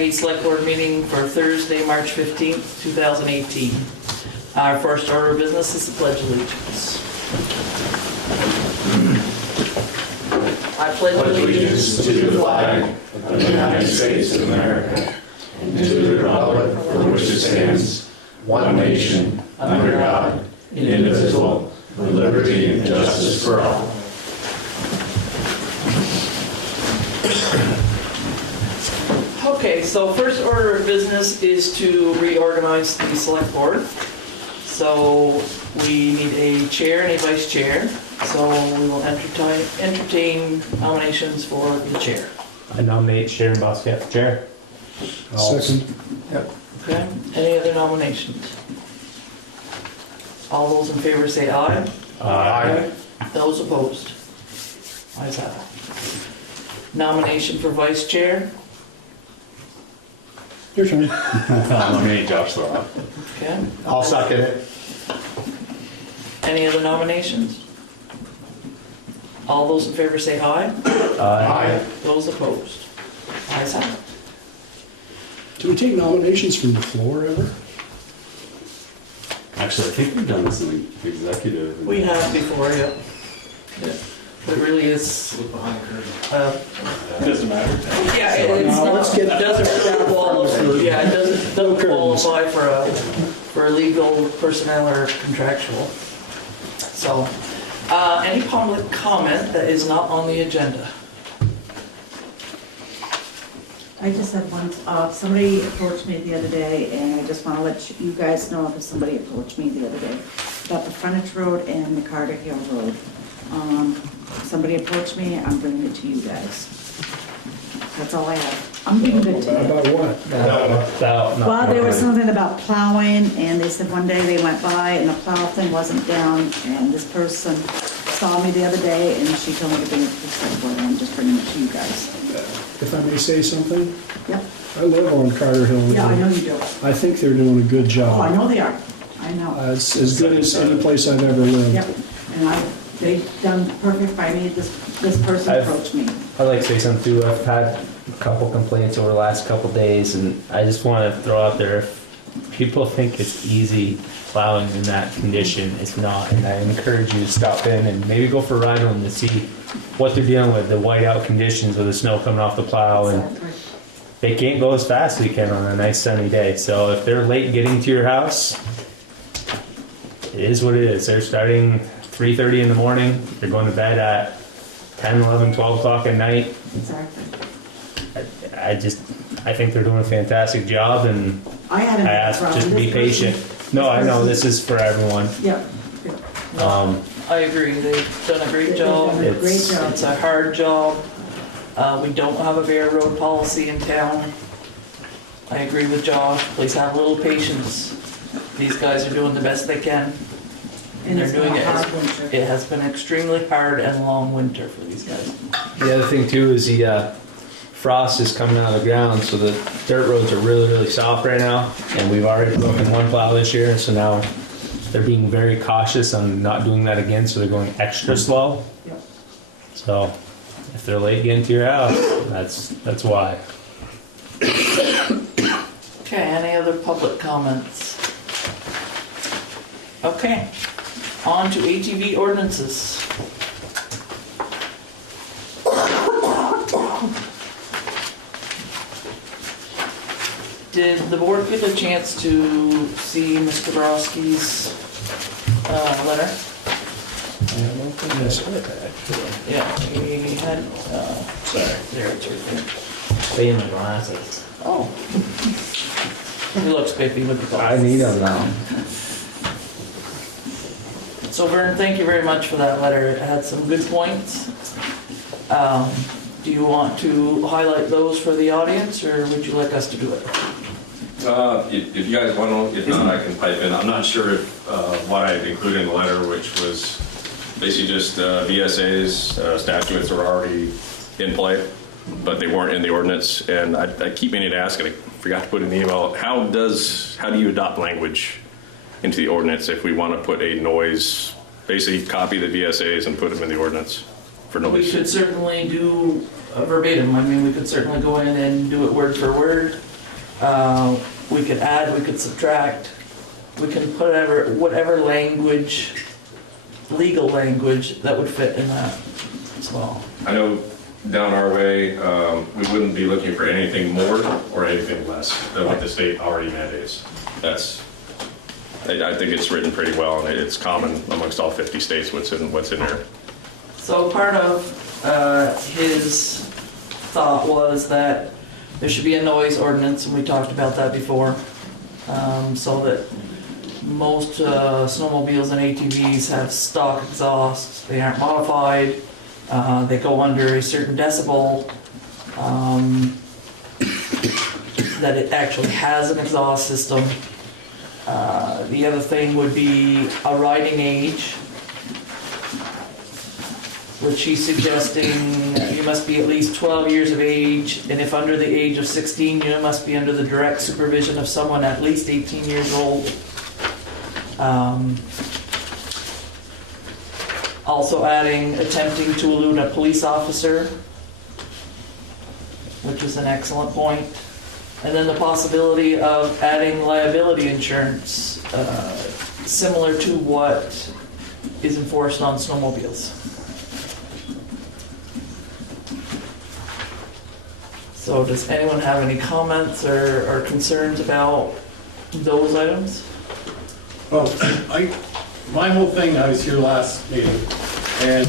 Highgate Selectboard meeting for Thursday, March 15th, 2018. Our first order of business is the Pledge of Allegiance. I pledge allegiance to the flag of the United States of America and to the republic for which it stands, one nation, under God, indivisible, with liberty and justice for all. Okay, so first order of business is to reorganize the select board. So we need a chair and a vice chair. So we will entertain nominations for the chair. I nominate Sharon Boscat for chair. Second. Yep. Okay, any other nominations? All those in favor say aye. Aye. Those opposed? Ayes have it. Nomination for vice chair. Your turn. I'll nominate Josh Thorpe. Okay. I'll second it. Any other nominations? All those in favor say aye. Aye. Those opposed? Ayes have it. Do we take nominations from the floor ever? Actually, I think we've done this in the executive. We have before, yeah. Yeah. It really is. Doesn't matter. Yeah, it's No, not, let's get- doesn't qualify, yeah, it doesn't qualify for a legal, personnel, or contractual. So, any public comment that is not on the agenda? I just have one, somebody approached me the other day, and I just want to let you guys know if somebody approached me the other day about the frontage road and the Carter Hill Road. Somebody approached me, I'm bringing it to you guys. That's all I have. I'm being good to you. About what? Well, there was something about plowing, and they said one day they went by and the plow thing wasn't down, and this person saw me the other day, and she told me to bring it to the select board, and I'm just bringing it to you guys. If I may say something, Yep, I live on Carter Hill Road. yeah, I know you do. I think they're doing a good Oh, I job. know they are, I know. It's as good as any place I've ever lived. Yep, and they've done perfect by me, this person approached me. I'd like to say something too. I've had a couple complaints over the last couple days, and I just want to throw out there, if people think it's easy plowing in that condition, it's not. And I encourage you to stop in and maybe go for a ride on to see what they're dealing with, the whiteout conditions with the snow coming off the plow, and Exactly. they can't go as fast as you can on a nice sunny day. So if they're late getting to your house, it is what it is. They're starting 3:30 in the morning. They're going to bed at 10, 11, 12 o'clock at night. Exactly. I think they're doing a fantastic job, and I had I ask just to be patient. No, I know this is for everyone. Yeah. I agree, they've done a great They've job. done a great It's- job. It's a hard job. We don't have a bare road policy in town. I agree with Josh, please have a little patience. These guys are doing the best they can. And They're it's doing been a it. hard winter. It has been extremely hard and long winter for these guys. The other thing too is the frost is coming out of the ground, so the dirt roads are really, really soft right now. And we've already broken one plow this year, so now they're being very cautious on not doing that again, so they're going extra slow. Yep. So if they're late getting to your house, that's why. Okay, any other public comments? Okay, on to ATV ordinances. Did the board get a chance to see Mr. Borowski's letter? Yeah, he had, sorry, there it's right there. Stay in my glasses. Oh. He looks picky with the glasses. I need them now. So Vern, thank you very much for that letter. It had some good points. Do you want to highlight those for the audience, or would you like us to do it? If you guys want to, if not, I can pipe in. I'm not sure if what I included in the letter, which was basically just VSA's statutes are already in play, but they weren't in the ordinance. And I keep meaning to ask, and I forgot to put in the email, how do you adopt language into the ordinance if we want to put a noise, basically copy the VSAs and put them in the ordinance for We noise? could certainly do verbatim. I mean, we could certainly go in and do it word for word. We could add, we could subtract, we can put whatever language, legal language that would fit in that as well. I know down our way, we wouldn't be looking for anything more or anything less than what the state already mandates. I think it's written pretty well, and it's common amongst all 50 states what's in there. So part of his thought was that there should be a noise ordinance, and we talked about that before, so that most snowmobiles and ATVs have stock exhausts. They aren't modified. They go under a certain decibel. That it actually has an exhaust system. The other thing would be a riding age, which he's suggesting you must be at least 12 years of age, and if under the age of 16, you must be under the direct supervision of someone at least 18 years old. Also adding attempting to elude a police officer, which is an excellent point. And then the possibility of adding liability insurance, similar to what is enforced on snowmobiles. So does anyone have any comments or concerns about those items? Well, my whole thing, I was here last meeting, and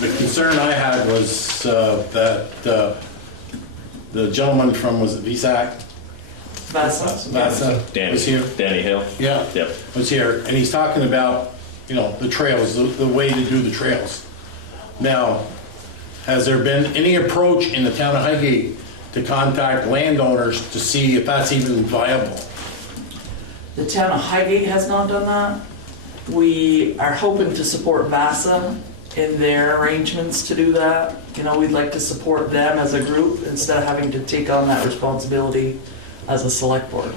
the concern I had was that the gentleman from, was it VSAC? Vasa was here. Danny Hill? Yeah. Yep. Was here, and he's talking about, the trails, the way to do the trails. Now, has there been any approach in the town of Highgate to contact landowners to see if that's even viable? The town of Highgate has not done that. We are hoping to support VASA in their arrangements to do that. We'd like to support them as a group instead of having to take on that responsibility as a select board.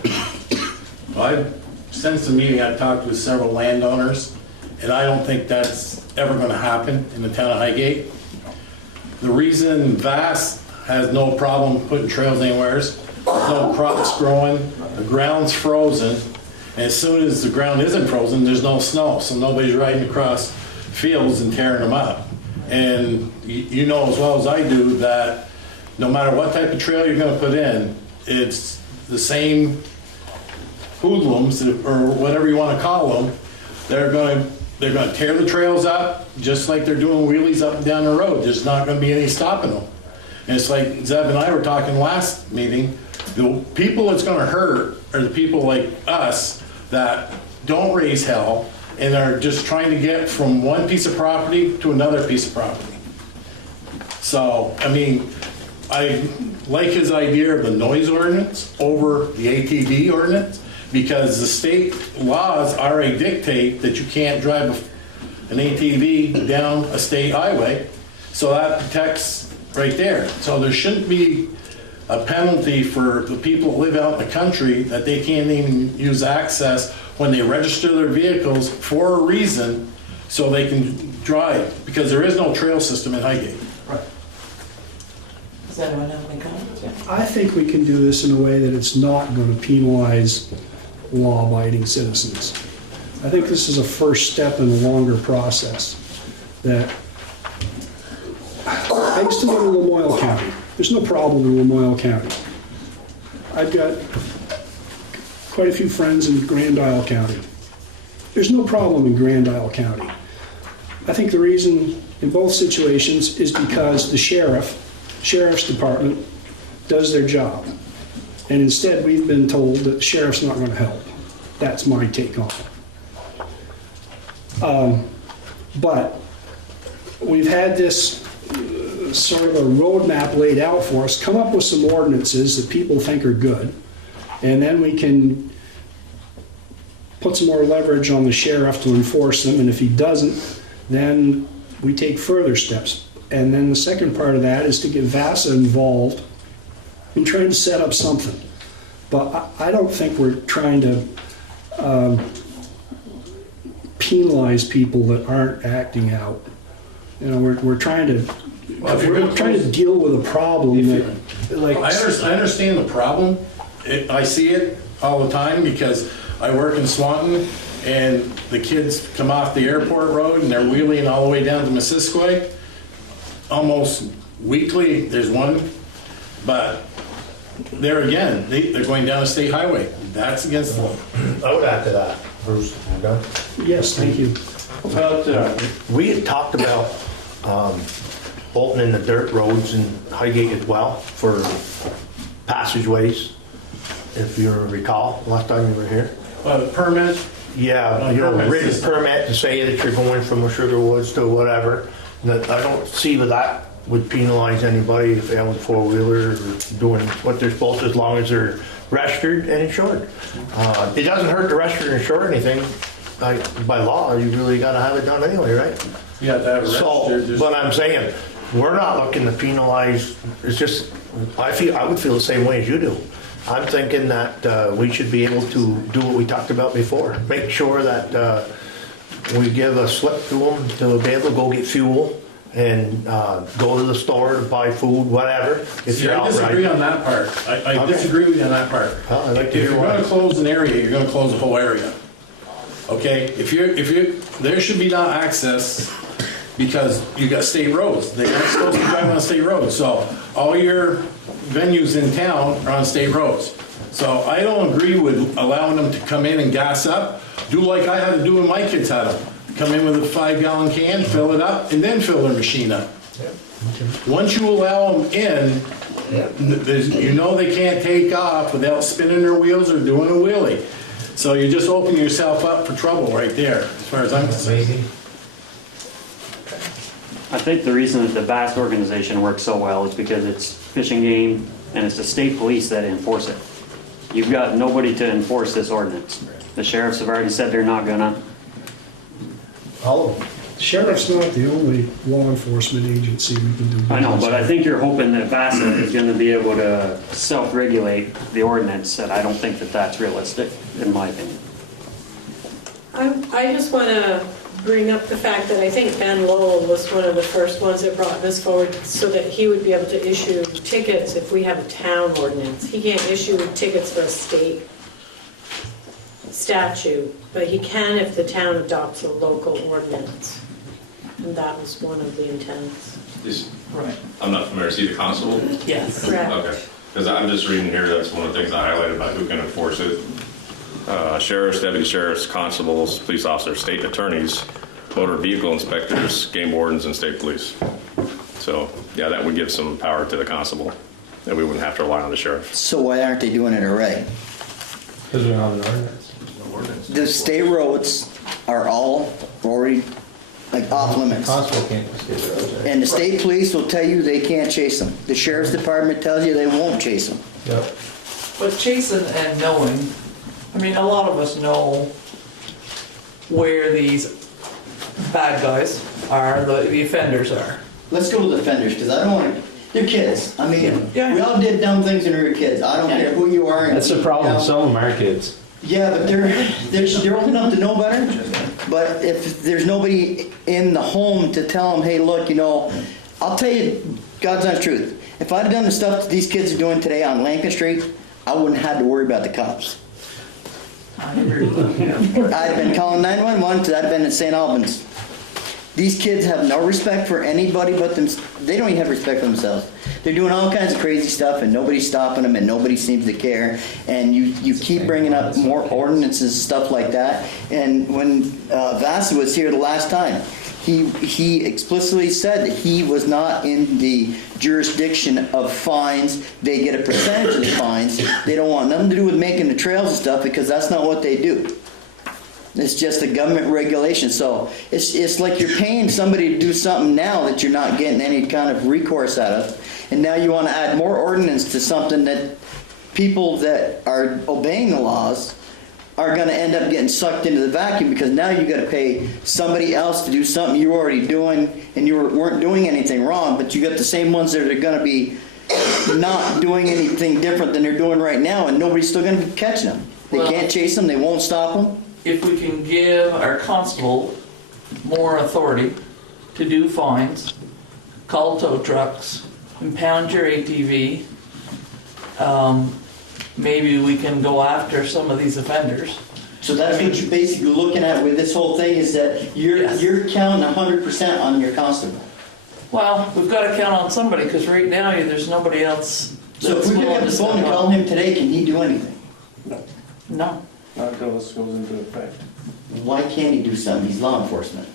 Since the meeting, I've talked with several landowners, and I don't think that's ever going to happen in the town of Highgate. The reason VAS has no problem putting trails anywhere is no crops growing, the ground's frozen, and as soon as the ground isn't frozen, there's no snow, so nobody's riding across fields and tearing them up. And you know as well as I do that no matter what type of trail you're going to put in, it's the same hoodlums, or whatever you want to call them. They're going to tear the trails up just like they're doing wheelies up and down the road. There's not going to be any stopping them. And it's like Zeb and I were talking last meeting, the people it's going to hurt are the people like us that don't raise hell and are just trying to get from one piece of property to another piece of property. So, I like his idea of the noise ordinance over the ATV ordinance, because the state laws already dictate that you can't drive an ATV down a state highway, so that protects right there. So there shouldn't be a penalty for the people that live out in the country that they can't even use access when they register their vehicles for a reason so they can drive, because there is no trail system in Highgate. Right. Does anyone have any comments? Yeah. I think we can do this in a way that it's not going to penalize law-abiding citizens. I think this is a first step in a longer process. That I used to live in Lamoille County. There's no problem in Lamoille County. I've got quite a few friends in Grand Isle County. There's no problem in Grand Isle County. I think the reason in both situations is because the sheriff's department does their job. And instead we've been told that the sheriff's not going to help. That's my take on it. But we've had this sort of a roadmap laid out for us, come up with some ordinances that people think are good, and then we can put some more leverage on the sheriff to enforce them, and if he doesn't, then we take further steps. And then the second part of that is to get VASA involved in trying to set up something. But I don't think we're trying to penalize people that aren't acting out. We're trying to deal with a problem that, like, I understand the problem, I see it all the time because I work in Swanton, and the kids come off the airport road and they're wheeling all the way down to Missisquoi. Almost weekly, there's one, but there again, they're going down a state highway. That's against the law. I would add to that, Bruce. You done? Yes, thank you. We had talked about opening the dirt roads in Highgate as well for passageways, if you recall, last time you were here. Permit, Yeah, you know, Permit written system. permit to say that you're going from Sugar Woods to whatever. That I don't see that would penalize anybody if they have a four-wheeler or doing what they're supposed to, as long as they're registered and insured. It doesn't hurt to register and insure anything. By law, you really gotta have it done anyway, right? you have to have it So, registered. but I'm saying, we're not looking to penalize, it's just, I would feel the same way as you do. I'm thinking that we should be able to do what we talked about before. Make sure that we give a slip to them to be able to go get fuel and go to the store to buy food, whatever. If See, you're I out disagree riding. on that part. I Okay. disagree with you on that part. Well, I'd like to If hear you're why. gonna close an area, you're gonna close the whole area. Okay, if you, there should be not access because you got state roads. They're not supposed to drive on state roads. So all your venues in town are on state roads. So I don't agree with allowing them to come in and gas up. Do like I had to do when my kids had them. Come in with a 5-gallon can, fill it up, and then fill their machine up. Once you allow them in, you know they can't take off without spinning their wheels or doing a wheelie. So you're just opening yourself up for trouble right there, as far as I'm concerned. I think the reason that the VAST organization works so well is because it's fishing game and it's the state police that enforce it. You've got nobody to enforce this ordinance. The sheriffs have already said they're not gonna. All of them. Sheriff's not the only law enforcement agency we can do business I know, but I with. think you're hoping that VASA is gonna be able to self-regulate the ordinance, and I don't think that that's realistic, in my opinion. I just want to bring up the fact that I think Ben Lowell was one of the first ones that brought this forward so that he would be able to issue tickets if we have a town ordinance. He can't issue tickets for a state statute, but he can if the town adopts a local ordinance. And that was one of the intents. Right. I'm not familiar, is he the constable? Yes. Correct. Okay, because I'm just reading here, that's one of the things I highlighted about who can enforce it. Sheriffs, deputy sheriffs, constables, police officers, state attorneys, motor vehicle inspectors, game wardens, and state police. So, yeah, that would give some power to the constable, and we wouldn't have to rely on the sheriff. So why aren't they doing it already? Because we don't have an ordinance. The state roads are all already like off limits. Constable can't just get roads, right? And the state police will tell you they can't chase them. The sheriff's department tells you they won't chase them. Yep. But chasing and knowing, I mean, a lot of us know where these bad guys are, the offenders are. Let's go with offenders, because I don't want to, they're kids. I mean, Yeah. we all did dumb things when we were kids. I don't care who you are. That's the problem. You know, Some of them are kids. yeah, but they're old enough to know better. But if there's nobody in the home to tell them, hey, look, you know, I'll tell you God's honest truth. If I'd done the stuff that these kids are doing today on Lincoln Street, I wouldn't have had to worry about the cops. I agree with that. I've been calling 911 because I've been in St. Albans. These kids have no respect for anybody but them. They don't even have respect for themselves. They're doing all kinds of crazy stuff and nobody's stopping them and nobody seems to care. And you keep bringing up more ordinances and stuff like that. And when Vasa was here the last time, he explicitly said that he was not in the jurisdiction of fines. They get a percentage of the fines. They don't want nothing to do with making the trails and stuff because that's not what they do. It's just a government regulation. So it's like you're paying somebody to do something now that you're not getting any kind of recourse out of. And now you want to add more ordinance to something that people that are obeying the laws are going to end up getting sucked into the vacuum because now you got to pay somebody else to do something you're already doing and you weren't doing anything wrong, but you got the same ones that are going to be not doing anything different than they're doing right now, and nobody's still going to be catching them. They Well, can't chase them. They won't stop them. If we can give our constable more authority to do fines, call tow trucks, impound your ATV, maybe we can go after some of these offenders. So that's what you're basically looking at with this whole thing, is that Yes. you're counting 100% on your constable. Well, we've got to count on somebody, because right now, there's nobody else So if that's we pick willing up to the phone step and call up. him today, can he do anything? No. Not until this goes into effect. Why can't he do something? He's law enforcement.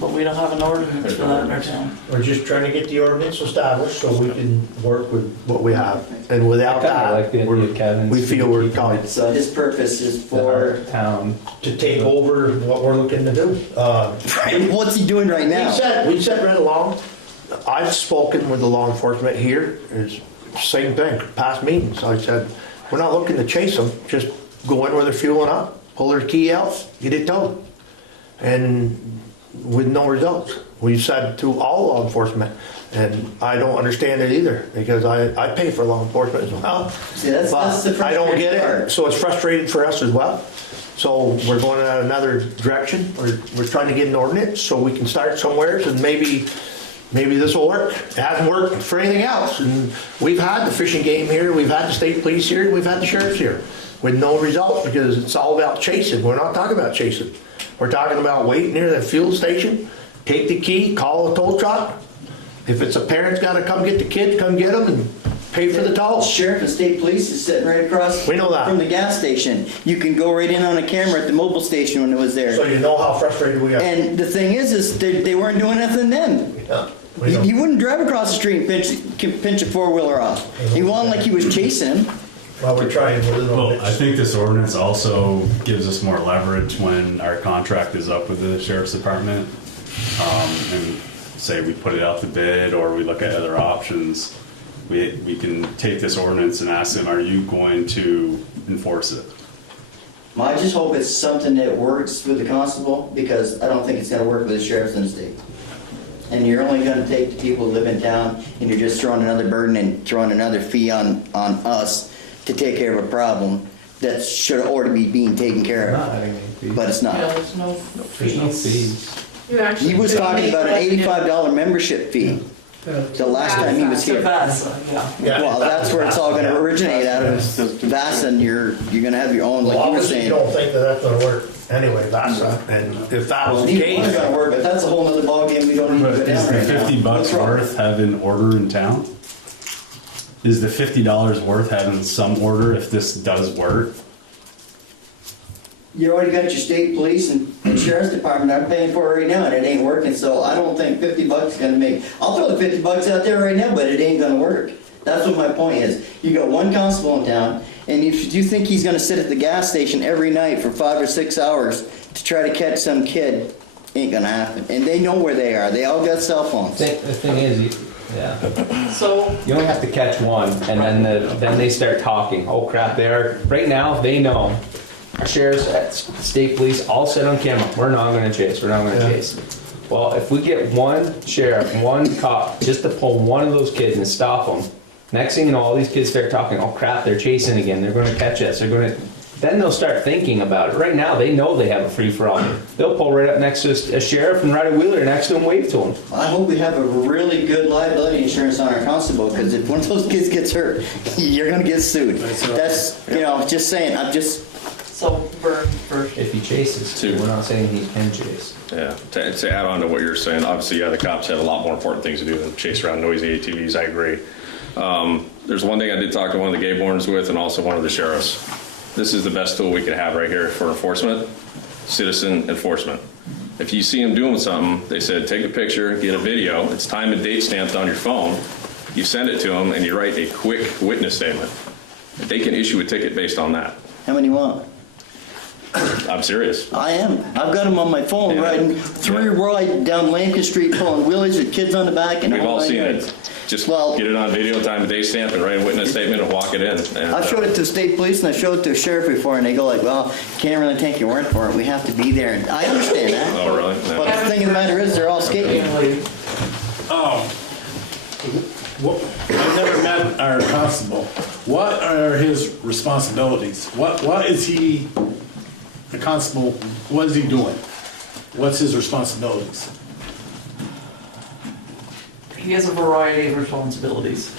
But we don't have an ordinance for that in our town. We're just trying to get the ordinance established so we can work with what we have. And I without kind of like that, the idea of Kevin's. we feel we're keeping trying it So his purpose is the heart for, of town. to take over what we're looking to do. what's he doing right now? We said right along, I've spoken with the law enforcement here, it's same thing, past meetings. I said, we're not looking to chase them, just go in where they're fueling up, pull their key out, get it towed. And with no results. We said to all law enforcement, and I don't understand it either, because I pay for law enforcement as well. See, that's the But I don't get frustrating it, part. so it's frustrating for us as well. So we're going in another direction, we're trying to get an ordinance so we can start somewhere, and maybe this will work. It hasn't worked for anything else, and we've had the fishing game here, we've had the state police here, we've had the sheriffs here, with no result, because it's all about chasing. We're not talking about chasing. We're talking about waiting near the fuel station, take the key, call a tow truck. If it's a parent's gotta come get the kid, come get them and pay for the toll. Sheriff and state police is sitting right across We know that. from the gas station. You can go right in on a camera at the mobile station when it was So there. you know how frustrated we are. And the thing is they weren't doing nothing then. Yeah, we know. He wouldn't drive across the street and pinch a four-wheeler off. He wasn't like he was chasing him. Well, we're trying with a little Well, bit. I think this ordinance also gives us more leverage when our contract is up with the sheriff's department. And say we put it out to bid or we look at other options, we can take this ordinance and ask them, are you going to enforce it? Well, I just hope it's something that works with the constable, because I don't think it's gonna work with the sheriffs in the state. And you're only gonna take the people who live in town, and you're just throwing another burden and throwing another fee on us to take care of a problem that should ought to be being taken care Not of, having any fees. but it's Yeah, not. there's no There's no fees. fees. You actually He was could talking make about an revenue. $85 membership fee the last time he was To here. Vasa, yeah. Yeah, Well, that's where it's all gonna originate out of Vasa, and you're gonna have your own, Well, like you were obviously saying. you don't think that that's gonna work anyway, that's, and if that was the Neither one's case, gonna work, but that's a whole nother ballgame we don't need to But go is down the right now. $50 What's wrong? worth having order in town? Is the $50 worth having some order if this does work? You already got your state police and sheriff's department, I'm paying for it right now, and it ain't working, so I don't think $50 is gonna make, I'll throw the $50 out there right now, but it ain't gonna work. That's what my point is. You got one constable in town, and if you think he's gonna sit at the gas station every night for 5 or 6 hours to try to catch some kid, ain't gonna happen. And they know where they are, they all got cell phones. The thing is, yeah, So, you only have to catch one, and then they start talking. Oh crap! Right now they know. Our sheriffs, state police, all sit on camera. We're not going to chase. We're not going to chase. Well, if we get one sheriff, one cop, just to pull one of those kids and stop them, next thing you know, all these kids start talking. Oh crap! They're chasing again. They're going to catch us. They're going to. Then they'll start thinking about it. Right now, they know they have a free for all. They'll pull right up next to a sheriff and ride a wheeler next to him, wave to him. I hope we have a really good liability insurance on our constable, because if one of those kids gets hurt, you're gonna get sued. That's, just saying, so Vern, If he chases, Two. we're not saying he can chase. Yeah, to add on to what you're saying, obviously, yeah, the cops have a lot more important things to do than chase around noisy ATVs, I agree. There's one thing I did talk to one of the Gayborns with and also one of the sheriffs. This is the best tool we could have right here for enforcement, citizen enforcement. If you see them doing something, they said, take a picture, get a video, it's time and date stamped on your phone, you send it to them, and you write a quick witness statement. They can issue a ticket based on that. how many you want? I'm serious. I am. I've got them on my phone, Yeah. riding through right down Lancaster Street, pulling wheelies with kids on the back, and We've the whole all nine seen yards. it. Just Well- get it on video, time and date stamp, and write a witness statement and walk it in. And, I showed it to state police and I showed it to a sheriff before, and they go like, well, can't really take your word for it. We have to be there. And I understand that. Oh, really? No. But the thing of the matter is, they're all skating. I've never met our constable. What are his responsibilities? What is he, the constable, what is he doing? What's his responsibilities? he has a variety of responsibilities.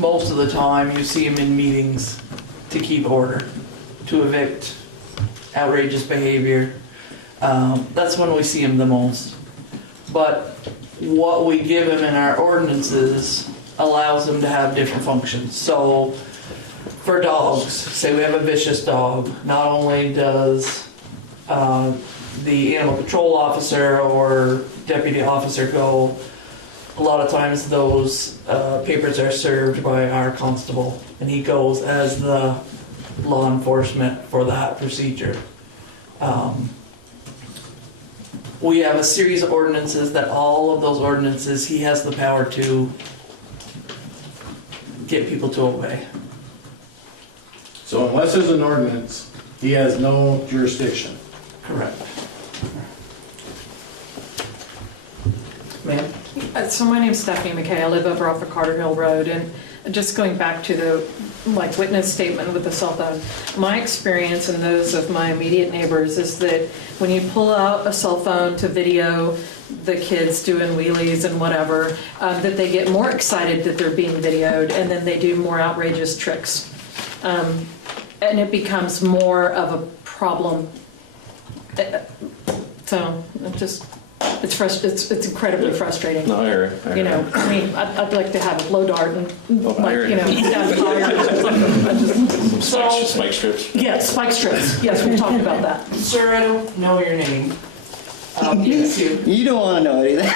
most of the time, you see him in meetings to keep order, to evict outrageous behavior. That's when we see him the most. But what we give him in our ordinances allows him to have different functions. So for dogs, say we have a vicious dog, not only does the animal control officer or deputy officer go, a lot of times those papers are served by our constable, and he goes as the law enforcement for that procedure. We have a series of ordinances that all of those ordinances, he has the power to get people to obey. So unless there's an ordinance, he has no jurisdiction. Correct. Ma'am? So my name's Stephanie McKay. I live over off of Carter Hill Road, and just going back to the witness statement with the cell phone, my experience and those of my immediate neighbors is that when you pull out a cell phone to video the kids doing wheelies and whatever, that they get more excited that they're being videoed, and then they do more outrageous tricks. And it becomes more of a problem. So it's incredibly frustrating. No, I hear it. You know, I mean, I'd like to have a blow dart and, I hear you know, down fire. Spike strips. Yeah, spike strips. Yes, we talked about that. Sir, I don't know your name. Yes, you. You don't want to know anything.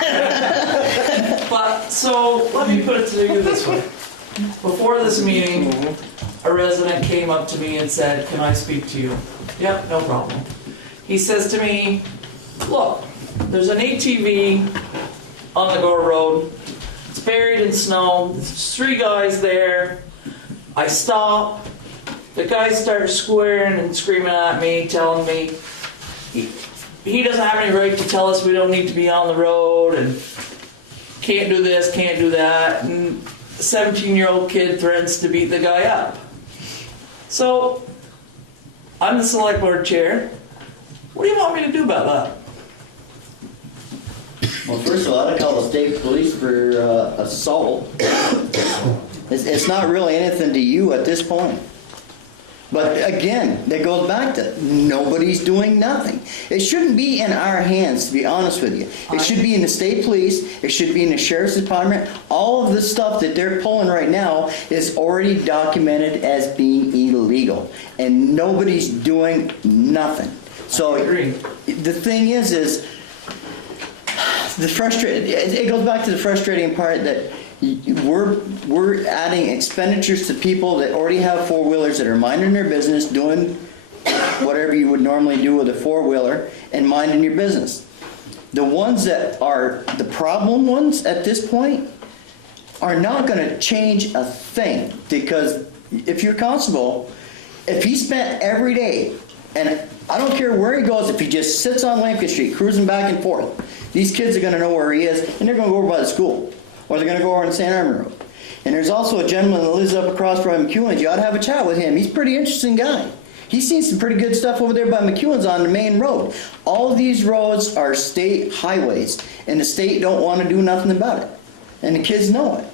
But, so, let me put it to you this way. Before this meeting, a resident came up to me and said, "Can I speak to you?" Yep, no problem. He says to me, "Look, there's an ATV on the Gore Road. It's buried in snow. There's 3 guys there. I stop. The guys start squaring and screaming at me, telling me he doesn't have any right to tell us we don't need to be on the road and can't do this, can't do that." And a 17-year-old kid threatens to beat the guy up. So, I'm the select board chair. What do you want me to do about that? Well, first of all, I'd call the state police for assault. It's not really anything to you at this point. But again, that goes back to nobody's doing nothing. It shouldn't be in our hands, to be honest with you. It should be in the state police. It should be in the sheriff's department. All of the stuff that they're pulling right now is already documented as being illegal. And nobody's doing nothing. So I agree. The thing is it goes back to the frustrating part that we're adding expenditures to people that already have 4-wheelers that are minding their business, doing whatever you would normally do with a 4-wheeler, and minding your business. The ones that are the problem ones at this point are not going to change a thing, because if you're constable, if he spent every day, and I don't care where he goes, if he just sits on Lincoln Street cruising back and forth, these kids are going to know where he is, and they're going to go over by the school. Or they're going to go over on St. Armor Road. And there's also a gentleman that lives up across from McEwen's. You ought to have a chat with him. He's a pretty interesting guy. He's seen some pretty good stuff over there by McEwen's on the main road. All of these roads are state highways, and the state don't want to do nothing about it. And the kids know it.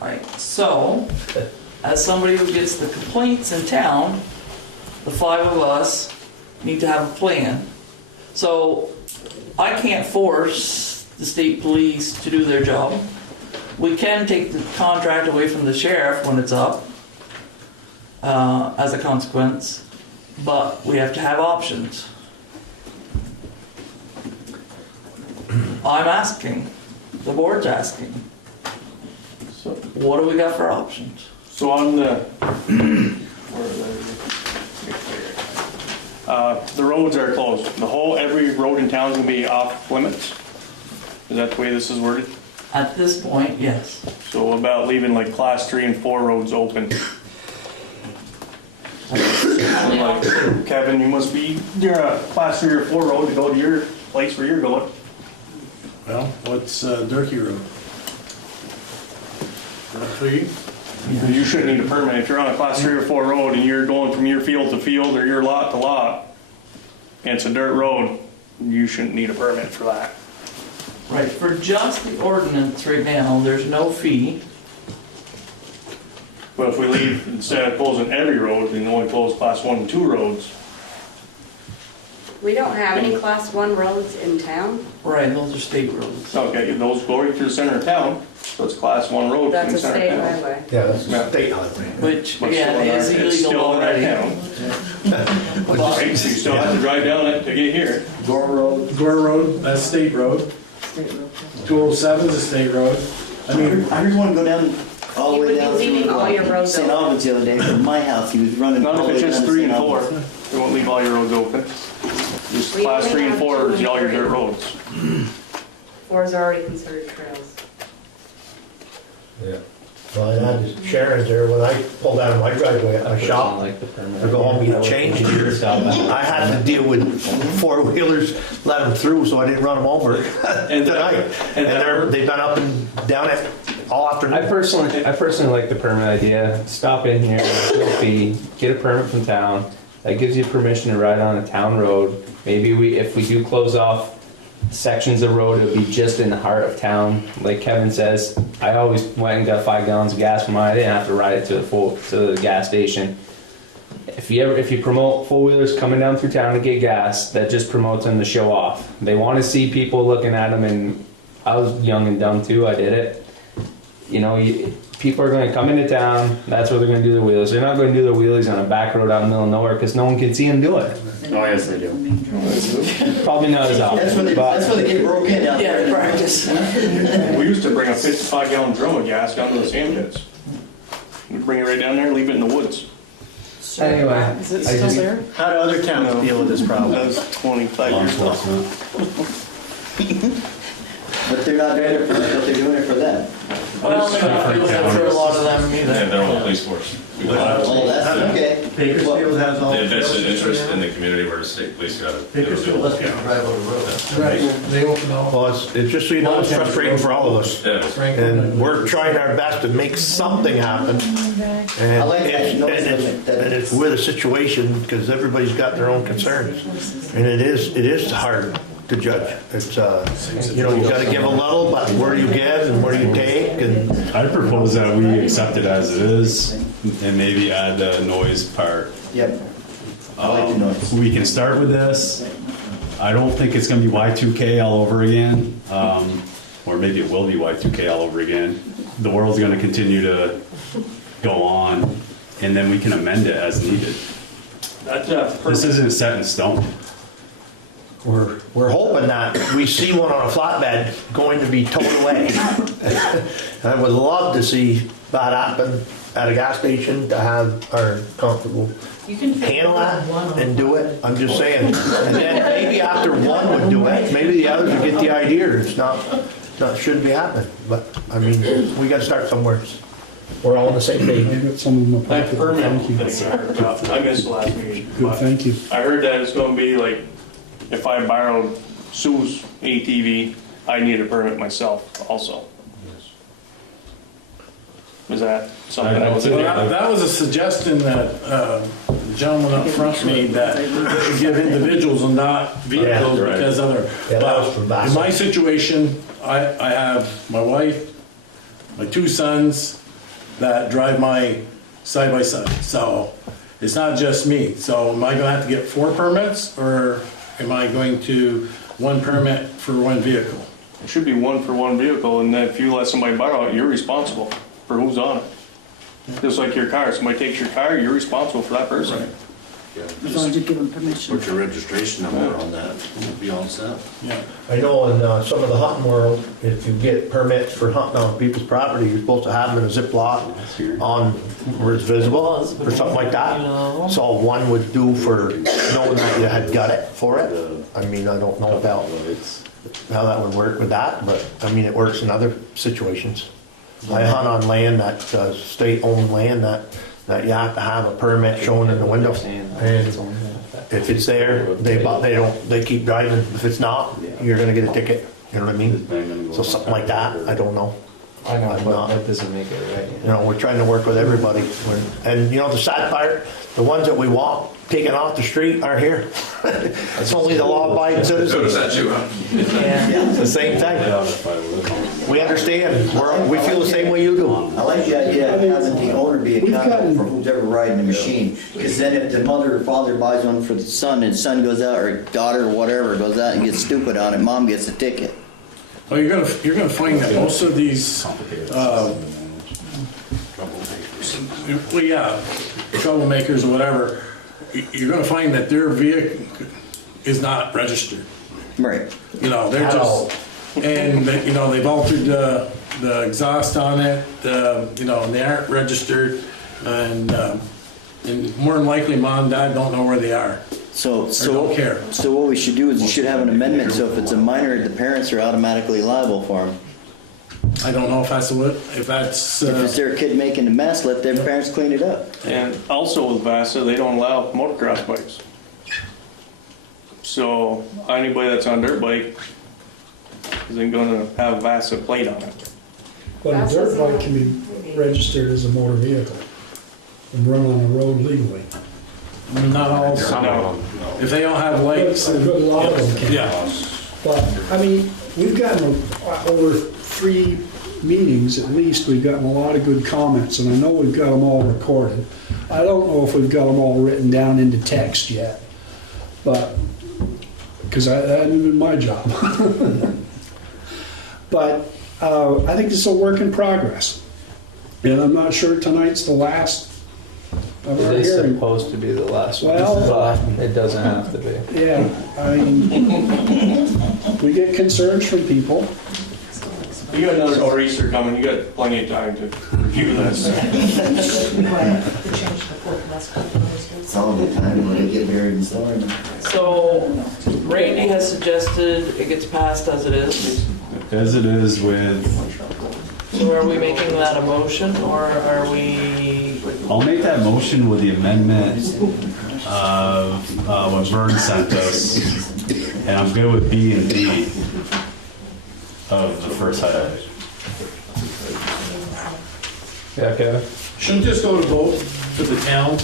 Right. So, as somebody who gets the complaints in town, the 5 of us need to have a plan. So, I can't force the state police to do their job. We can take the contract away from the sheriff when it's up as a consequence, but we have to have options. I'm asking, the board's asking, So, what do we got for options? so on the roads are closed. Every road in town is gonna be off limits. Is that the way this is worded? At this point, yes. So what about leaving like class 3 and 4 roads open? Like, Kevin, you're a class 3 or 4 road to go to your place where you're going. Well, what's Durkee Road? Not for you? You shouldn't need a permit. If you're on a class 3 or 4 road and you're going from your field to field or your lot to lot, and it's a dirt road, you shouldn't need a permit for that. Right, for just the ordinance right now, there's no fee But if we leave, instead of closing every road, then only close class 1 and 2 roads. We don't have any class 1 roads in town. Right, those are state roads. Okay, those go right through the center of town, so it's class 1 road in That's the a center state of town. highway. Yeah, that's a state highway. Which, But again, still in is our- it's illegal still in our already. town. Right, so you still have to drive down it to get here. Gore Road, that's state road. State road. 207 is a state road. I mean, I heard one go down all the You way would be down leaving through all your roads St. open. Albans the other day from my house. He was running all Not the if way it's down just to 3 St. and 4. Albans. They won't leave all your roads open. Just We class only 3 and have 4 2 is all your and dirt 3. roads. 4 is already considered trails. Yeah. Well, I had Sharon's there, when I pulled out of my driveway at my shop, Like the permit. to go home and get changed here, I had to deal with four-wheelers, let them through, so I didn't run them over tonight. And they've been up and down it all I afternoon. personally like the permit idea. Stop in here, no fee, get a permit from town. That gives you permission to ride on a town road. Maybe if we do close off sections of road, it would be just in the heart of town. Like Kevin says, I always went and got 5 gallons of gas for mine. I didn't have to ride it to the gas station. If you promote four-wheelers coming down through town to get gas, that just promotes them to show off. They want to see people looking at them, and I was young and dumb too. I did it. You know, people are going to come into town. That's where they're going to do their wheelies. They're not going to do their wheelies on a back road out in the middle of nowhere because no one can see them do it. Oh, yes, they do. Probably not as often. That's where they get broke in out Yeah, there. to practice. We used to bring a 55-gallon drum of gas down to the sand pits. We'd bring it right down there and leave it in the woods. Anyway, Is it I still just- there? how do other towns deal with this That problem? was 25 Law years ago. enforcement. But they're not doing it for us, but they're doing it for them. Well, they're not doing it for a lot of them They have either. their own police force. We don't have- Oh, that's okay. Bakersfield has all. They invested interest in the community where the state police got it. Bakersfield lets people drive on the road. Right, they open all. Well, it's just so you know, it's frustrating for all of us. Yeah. And we're trying our best to make something happen. And I like that. it's with a situation, because everybody's got their own concerns. And it is hard to judge. It's, you know, you gotta give a little, but where do you give and where do you take? And I propose that we accept it as it is and maybe add the noise part. Yep. I like the noise. We can start with this. I don't think it's gonna be Y2K all over again, or maybe it will be Y2K all over again. The world's gonna continue to go on, and then we can amend it as needed. This isn't set in stone. we're hoping that we see one on a flatbed going to be towed away. I would love to see that happen at a gas station, to have our constable You can handle that and do it. I'm just saying. And then maybe after one would do it, maybe the others would get the idea. It's not shouldn't be happening. But I mean, we got to start somewhere. We're all on the same page. I got some of them. That appointed. permit Thank you. thing I heard about, I missed the last meeting. Good, but thank you. I heard that it's gonna be like, if I borrowed Sue's ATV, I need a permit myself also. Is that something that was in there? That was a suggestion that the gentleman up front made, that we should give individuals and not vehicles Yeah, right. because other. Yeah, that was from But in my situation, I have my wife, my 2 sons that drive my side by side. So it's not just me. So am I gonna have to get 4 permits, or am I going to 1 permit for 1 vehicle? It should be 1 for 1 vehicle, and then if you let somebody borrow it, you're responsible for who's on it. Just like your car, somebody takes your car, you're responsible for that person. As long as you give them permission. Put your registration number on that, you'll be all set. Yeah. I know in some of the hunting world, if you get permits for hunting on people's property, you're supposed to have them in a Ziploc on where it's visible or something like that. So one would do for knowing that you had got it for it. I mean, I don't know about how that would work with that, but I mean, it works in other situations. I hunt on land that state-owned land that you have to have a permit shown in the window. And if it's there, they keep driving. If it's not, you're gonna get a ticket. You know what I mean? So something like that, I don't know. I know, I'm but not. that doesn't make it right. You know, we're trying to work with everybody. And you know, the sad part, the ones that we want taken off the street aren't here. It's only the law-abiding Notice citizens. that too, huh? It's the same thing. We understand. We feel the same way you do. I like the idea of having the owner be We've accountable gotten- for who's ever riding the machine. Because then if the mother or father buys one for the son and son goes out, or daughter or whatever goes out and gets stupid on it, mom gets a ticket. Well, you're gonna find that most of these, troublemakers or whatever, you're gonna find that their vehicle is not registered. Right. You know, they're just, and, you know, they've altered the exhaust on it, you know, and they aren't registered, and more than likely, mom and dad don't know where they are. So don't care. So what we should do is we should have an amendment, so if it's a minor, the parents are automatically liable for them. I don't know if that's what, if that's, If it's their kid making a mess, let their parents clean it up. And also with VASA, they don't allow motocross bikes. So anybody that's on dirt bike isn't gonna have a VASA plate on it. But a dirt bike can be registered as a motor vehicle and run on the road legally. not all, No. if they don't have lights. A good lot of them can. Yeah. But, I mean, we've gotten over 3 meetings at least, we've gotten a lot of good comments, and I know we've got them all recorded. I don't know if we've got them all written down into text yet, but, because that hasn't been my job. But I think this is a work in progress. And I'm not sure tonight's the last of our It is hearing. supposed to be the last one, Well- but it doesn't have to be. Yeah, I mean, we get concerns from people. You got another nor'easter coming, you got plenty of time to review this. It's all the time when they get buried in storm. So Randy has suggested it gets passed as it is. As it is with, So are we making that a motion, or are we? I'll make that motion with the amendment of what Vern sent us, and I'm good with B and D of the first highlight. Yeah, Kevin? Shouldn't this go to vote for the town,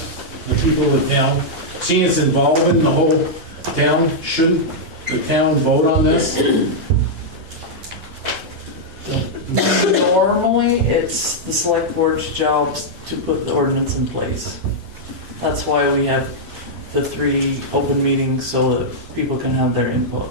the people of the town? Seeing it's involving the whole town, shouldn't the town vote on this? Normally, it's the select board's job to put the ordinance in place. That's why we have the 3 open meetings, so that people can have their input.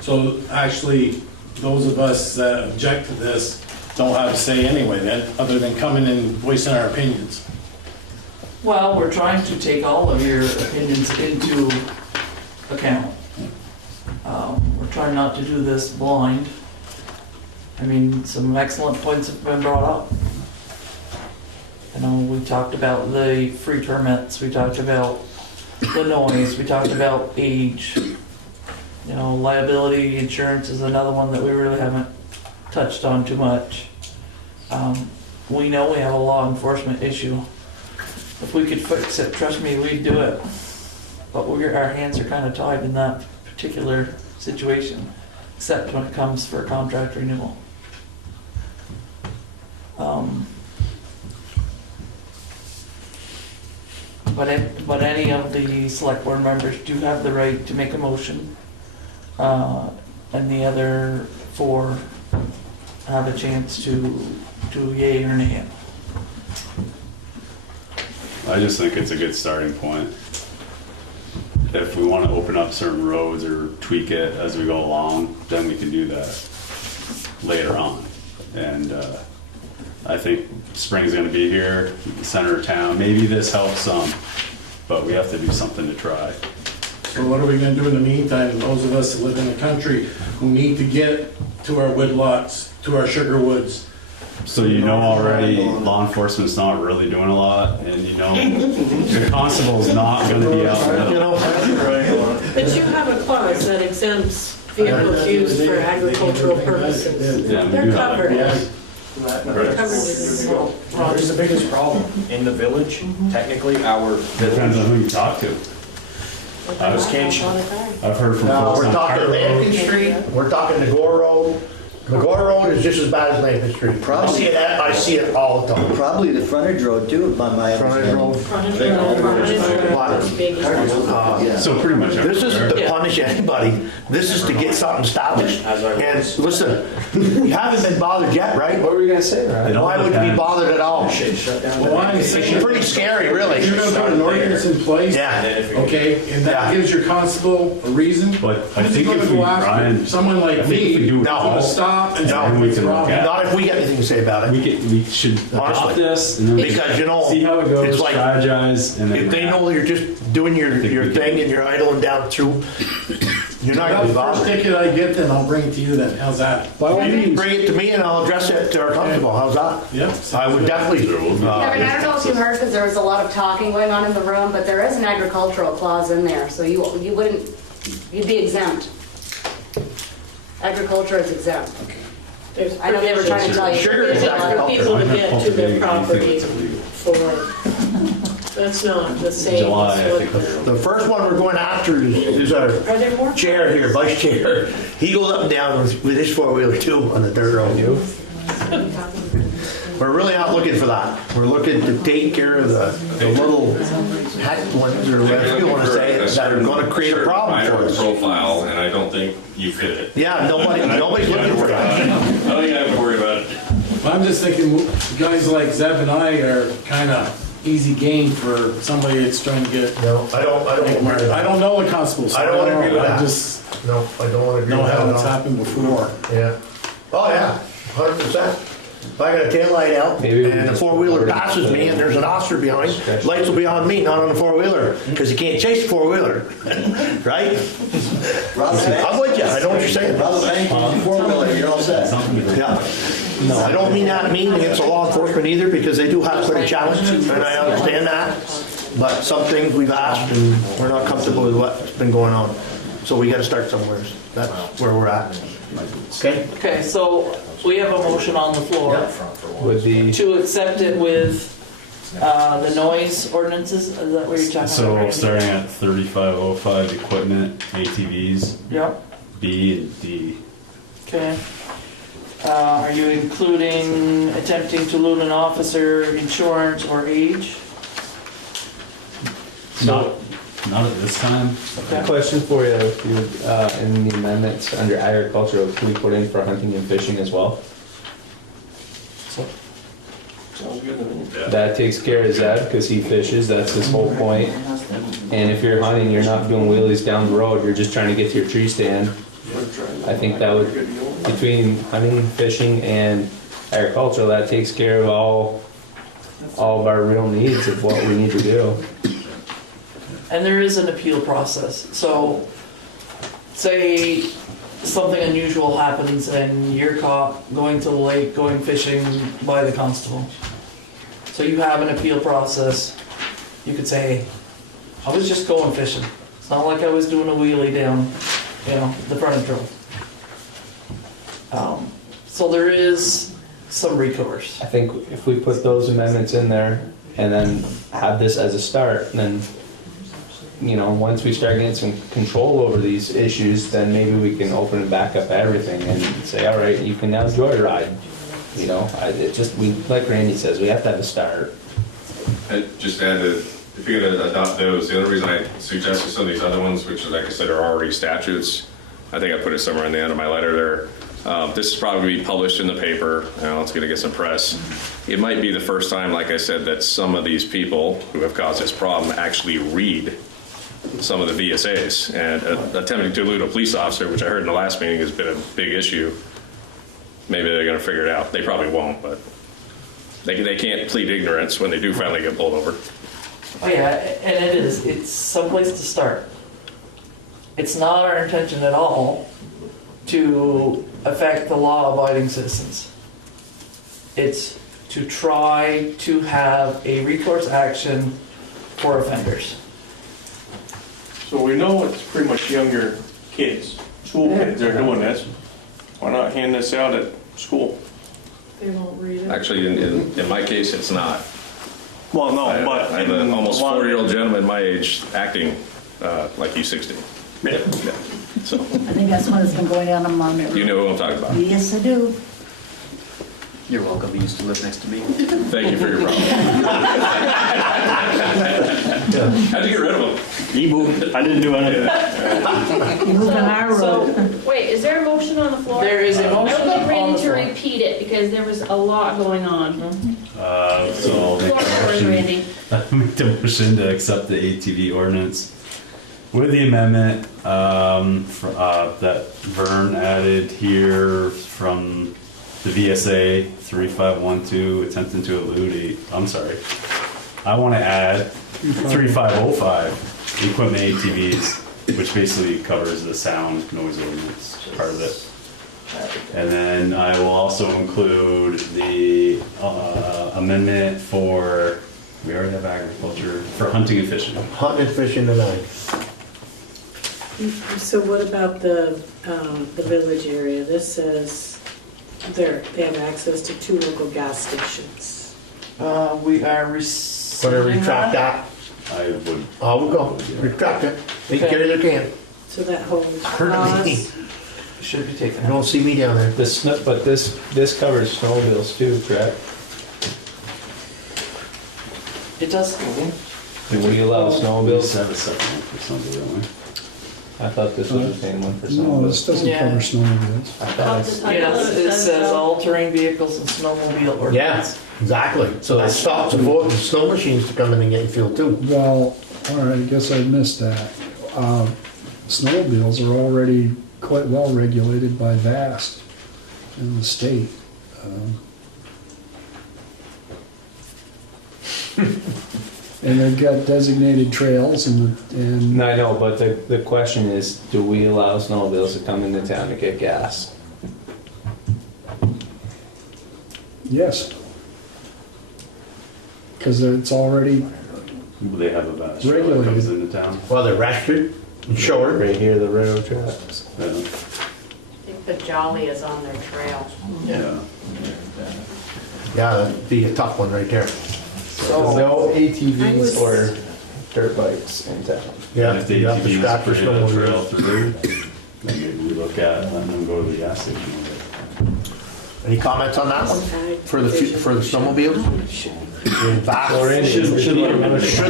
So actually, those of us that object to this don't have a say anyway then, other than coming and voicing our opinions. Well, we're trying to take all of your opinions into account. We're trying not to do this blind. I mean, some excellent points have been brought up. You know, we talked about the free permits, we talked about the noise, we talked about age. You know, liability insurance is another one that we really haven't touched on too much. We know we have a law enforcement issue. If we could fix it, trust me, we'd do it. But our hands are kind of tied in that particular situation, except when it comes for contract renewal. But any of the select board members do have the right to make a motion, and the other 4 have a chance to yay or nay it. I just think it's a good starting point. If we want to open up certain roads or tweak it as we go along, then we can do that later on. And I think spring's going to be here, center of town. Maybe this helps some, but we have to do something to try. So what are we gonna do in the meantime, those of us that live in the country who need to get to our woodlots, to our sugar woods? So you know already, law enforcement's not really doing a lot, and you know the constable's not going to be out there. But you have a clause that exempts vehicles used for agricultural purposes. Yeah, we They're do have covered. that. They're covered in this law. Here's the biggest problem. In the village, technically, our Depends on village, who you talk to. I was I've heard from No, folks we're on talking Carter Road. Lincoln Street, we're talking Nagore Road. Nagore Road is just as bad as Lincoln Street. I see it all the time. Probably the frontage road too, by my Frontage understanding. Road. Frontage road, biggie. So pretty much. This isn't everywhere. to punish anybody, this is to get something established. And listen, you haven't been bothered yet, right? What were you gonna say, Ryan? It all Why would you be depends. bothered at all? Well, why I'm saying, It's pretty scary, really. you're gonna put an ordinance in place, Yeah. okay, and that Yeah. gives your constable a reason. But I Who's he think gonna if we, go after? Ryan, Someone I like think if we me, do it No. gonna all, stop and No, say, we what's can look wrong? at- Not if we got anything to say about it. we should adopt Honestly. this and then Because, you know, see how it goes, it's like, strategize, and then. if they know you're just doing your thing and you're idling down through, you're not gonna be That first bothered. ticket I get, then I'll bring it to you then, how's that? By all means, Bring it to me and I'll address it to our constable, how's that? Yep. I would definitely. Kevin, I don't know if you heard, because there was a lot of talking going on in the room, but there is an agricultural clause in there, so you wouldn't, you'd be exempt. Agriculture is exempt. There's I know they were trying to tell you. Sugar is For agriculture. people to get to their property for, that's not the same July, I as think. what The first one we're going after is our the, are there more? chair here, vice chair. He goes up and down with his four-wheeler too on the dirt road. We're really not looking for that. We're looking to take care of the little hack ones or whatever you want to say that are going to create a problem for us. Profile, and I don't think you fit it. Yeah, nobody's looking for that. I don't think I have to worry about it. I'm just thinking, guys like Zeb and I are kinda easy game for somebody that's trying to get. No, I don't agree with I that. don't know the constable, so I don't agree with I that. just No, I don't agree know with that how at it's all. happened before. Yeah. Oh, yeah, 100%. If I got a tail light out Maybe we and the just- four-wheeler passes me and there's an officer behind, lights will be on me, not on the four-wheeler, because you can't chase the four-wheeler, right? I'm with you, I know what you're saying. Rob the bank, four-wheeler, you're all set. Yeah. I don't mean that mean against the law enforcement either, because they do have pretty challenging, and I understand that. But some things we've asked and we're not comfortable with what's been going on. So we gotta start somewhere. That's where we're at. Okay? Okay, so we have a motion on the floor Would the, to accept it with the noise ordinances, is that what you're talking about? So Randy? starting at 3505 equipment, ATVs, Yep, B and D. okay. Are you including attempting to elude an officer, insurance, or age? Not at this time. Okay. question for you, if you, in the amendments under agricultural, can we put in for hunting and fishing as well? That takes care of Zeb, because he fishes, that's his whole point. And if you're hunting, you're not doing wheelies down the road, you're just trying to get to your tree stand. I think that would, between hunting, fishing, and agricultural, that takes care of all of our real needs of what we need to do. And there is an appeal process, so say something unusual happens and you're caught going to the lake, going fishing by the constable. So you have an appeal process. You could say, I was just going fishing. It's not like I was doing a wheelie down, the frontage road. So there is some recourse. I think if we put those amendments in there and then have this as a start, then, once we start getting some control over these issues, then maybe we can open it back up everything and say, all right, you can now joyride. Like Randy says, we have to have a start. I'd just add that if you're going to adopt those, the only reason I suggested some of these other ones, which like I said are already statutes, I think I put it somewhere in the end of my letter there. This is probably going to be published in the paper. It's going to get some press. It might be the first time, like I said, that some of these people who have caused this problem actually read some of the VSAs. And attempting to elude a police officer, which I heard in the last meeting has been a big issue, maybe they're going to figure it out. They probably won't, but they can't plead ignorance when they do finally get pulled over. Oh yeah, and it's someplace to start. It's not our intention at all to affect the law-abiding citizens. It's to try to have a recourse action for offenders. So we know it's pretty much younger kids, school kids are doing this. Why not hand this out at school? They won't read it. Actually, in my case, it's not. Well, no, I but. have an almost 4-year-old gentleman my age acting like E60. Yeah. So, I think that's one that's been going down on that road. you know what I'm talking about. Yes, I do. You're welcome, you used to live next to me. Thank you for your problem. How'd you get rid of them? He moved, I didn't do anything. You moved on our road. Wait, is there a motion on the floor? There is a motion I would like on Randy the to floor. repeat it because there was a lot going on. So I'll make Floor a yours, motion. Randy. I'll make the motion to accept the ATV ordinance with the amendment that Vern added here from the VSA 3512, attempting to elude I want to add 3505, equipment ATVs, which basically covers the sound noise ordinance part of it. And then I will also include the amendment for, we already have agriculture, for hunting and fishing. Hunting and fishing tonight. So what about the village area? This says they have access to 2 local gas stations. We are Want to rescinding retract that. that? I would, Oh, we'll go. Retract it. Take care as you can. So that holds Heard me. clause. Should be taken You out. don't see me down there. But this covers snowmobiles too, correct? It does. Do we allow we snowmobiles? have a second one for somebody, don't we? I thought this was the same one for No, snowmobiles. this doesn't Yeah. cover snowmobiles. I thought it's- Yes, it says all terrain vehicles and snowmobile ordinance. Yeah, exactly. So that stops the snow machines to come in and get in field too. Well, all right, I guess I missed that. Snowmobiles are already quite well regulated by VAST in the state. And they've got designated trails and No, I know, but the question is, do we allow snowmobiles to come into town to get gas? yes. Because it's already, They have a vast trail that Regulated. comes into town. Well, they're registered, insured. Right here, the railroad tracks. Yeah. I think the Jolly is on their trail. Yeah. Yeah, that'd be a tough one right there. So no ATVs or dirt bikes in town. Yeah, And if the you have to ATVs scratch the create a trail snowmobile. through, then maybe we look at letting them go to the gas station. Any comments on that one? For the snowmobiles? Should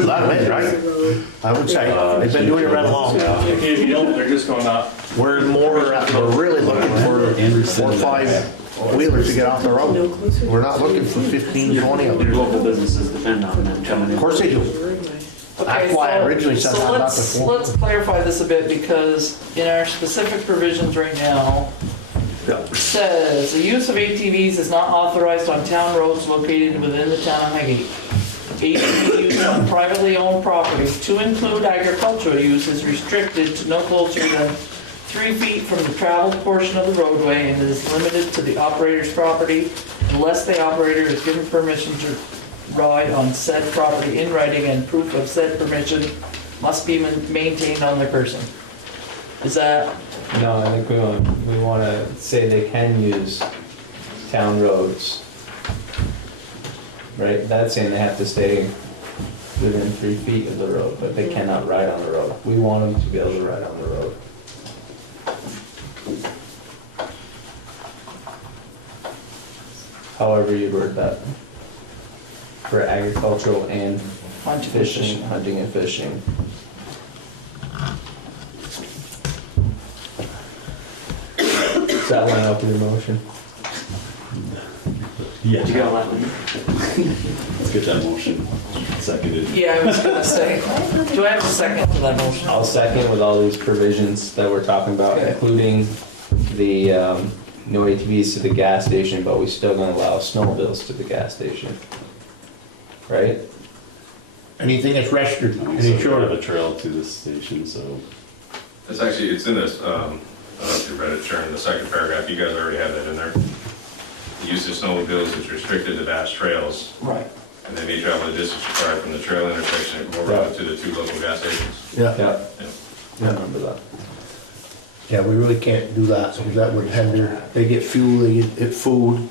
let them in, right? I would say, they've been doing it right along. If you don't, they're just going up. We're really looking for 4 or 5 wheelers to get off the road. We're not looking for 15, 20 of Your them. local businesses depend on them coming in. Of course they do. That's why I originally said that about the So four. let's clarify this a bit, because in our specific provisions right now, it says, the use of ATVs is not authorized on town roads located within the town of Highgate. ATV use on privately owned property, to include agricultural use, is restricted to no closer than 3 feet from the traveled portion of the roadway and is limited to the operator's property unless the operator is given permission to ride on said property in writing, and proof of said permission must be maintained on their person. Is that, No, I think we want to say they can use town roads. Right? That's saying they have to stay within 3 feet of the road, but they cannot ride on the road. We want them to be able to ride on the road. However you word that. For agricultural and fishing, hunting and fishing. Does that line up with your motion? Yeah. Did you get all that one? Let's get that motion seconded. yeah, I was gonna say, do I have a second to that motion? I'll second with all these provisions that we're talking about, Okay. including the no ATVs to the gas station, but we still gonna allow snowmobiles to the gas station. Right? Anything that's registered And and so we have insured. a trail to the station, so. It's actually, it's in this, I don't know if you read it, Sharon, the second paragraph, you guys already have that in there. The use of snowmobiles is restricted to vast trails, Right. and they may travel a distance required from the trail intersection or road to the 2 local gas stations. Yeah, Yeah. Yeah. I remember that. yeah, we really can't do that because that would hinder, they get fuel, they get food,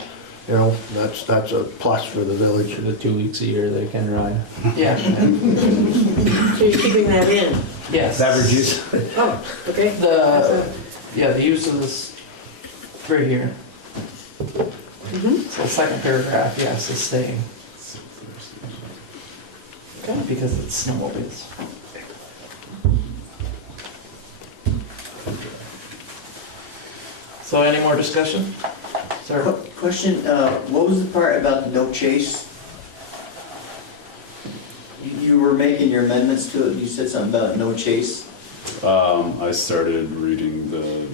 You know, that's a plus for the village. The 2 weeks a year they can ride. Yeah, So you're keeping that in? yes. Beverages. Oh, okay. The use of this, right here. So second paragraph, yes, is staying. Okay, because it's snowmobiles. So any more discussion? Sir? Question, what was the part about the no chase? You were making your amendments to it, you said something about no chase. I started reading the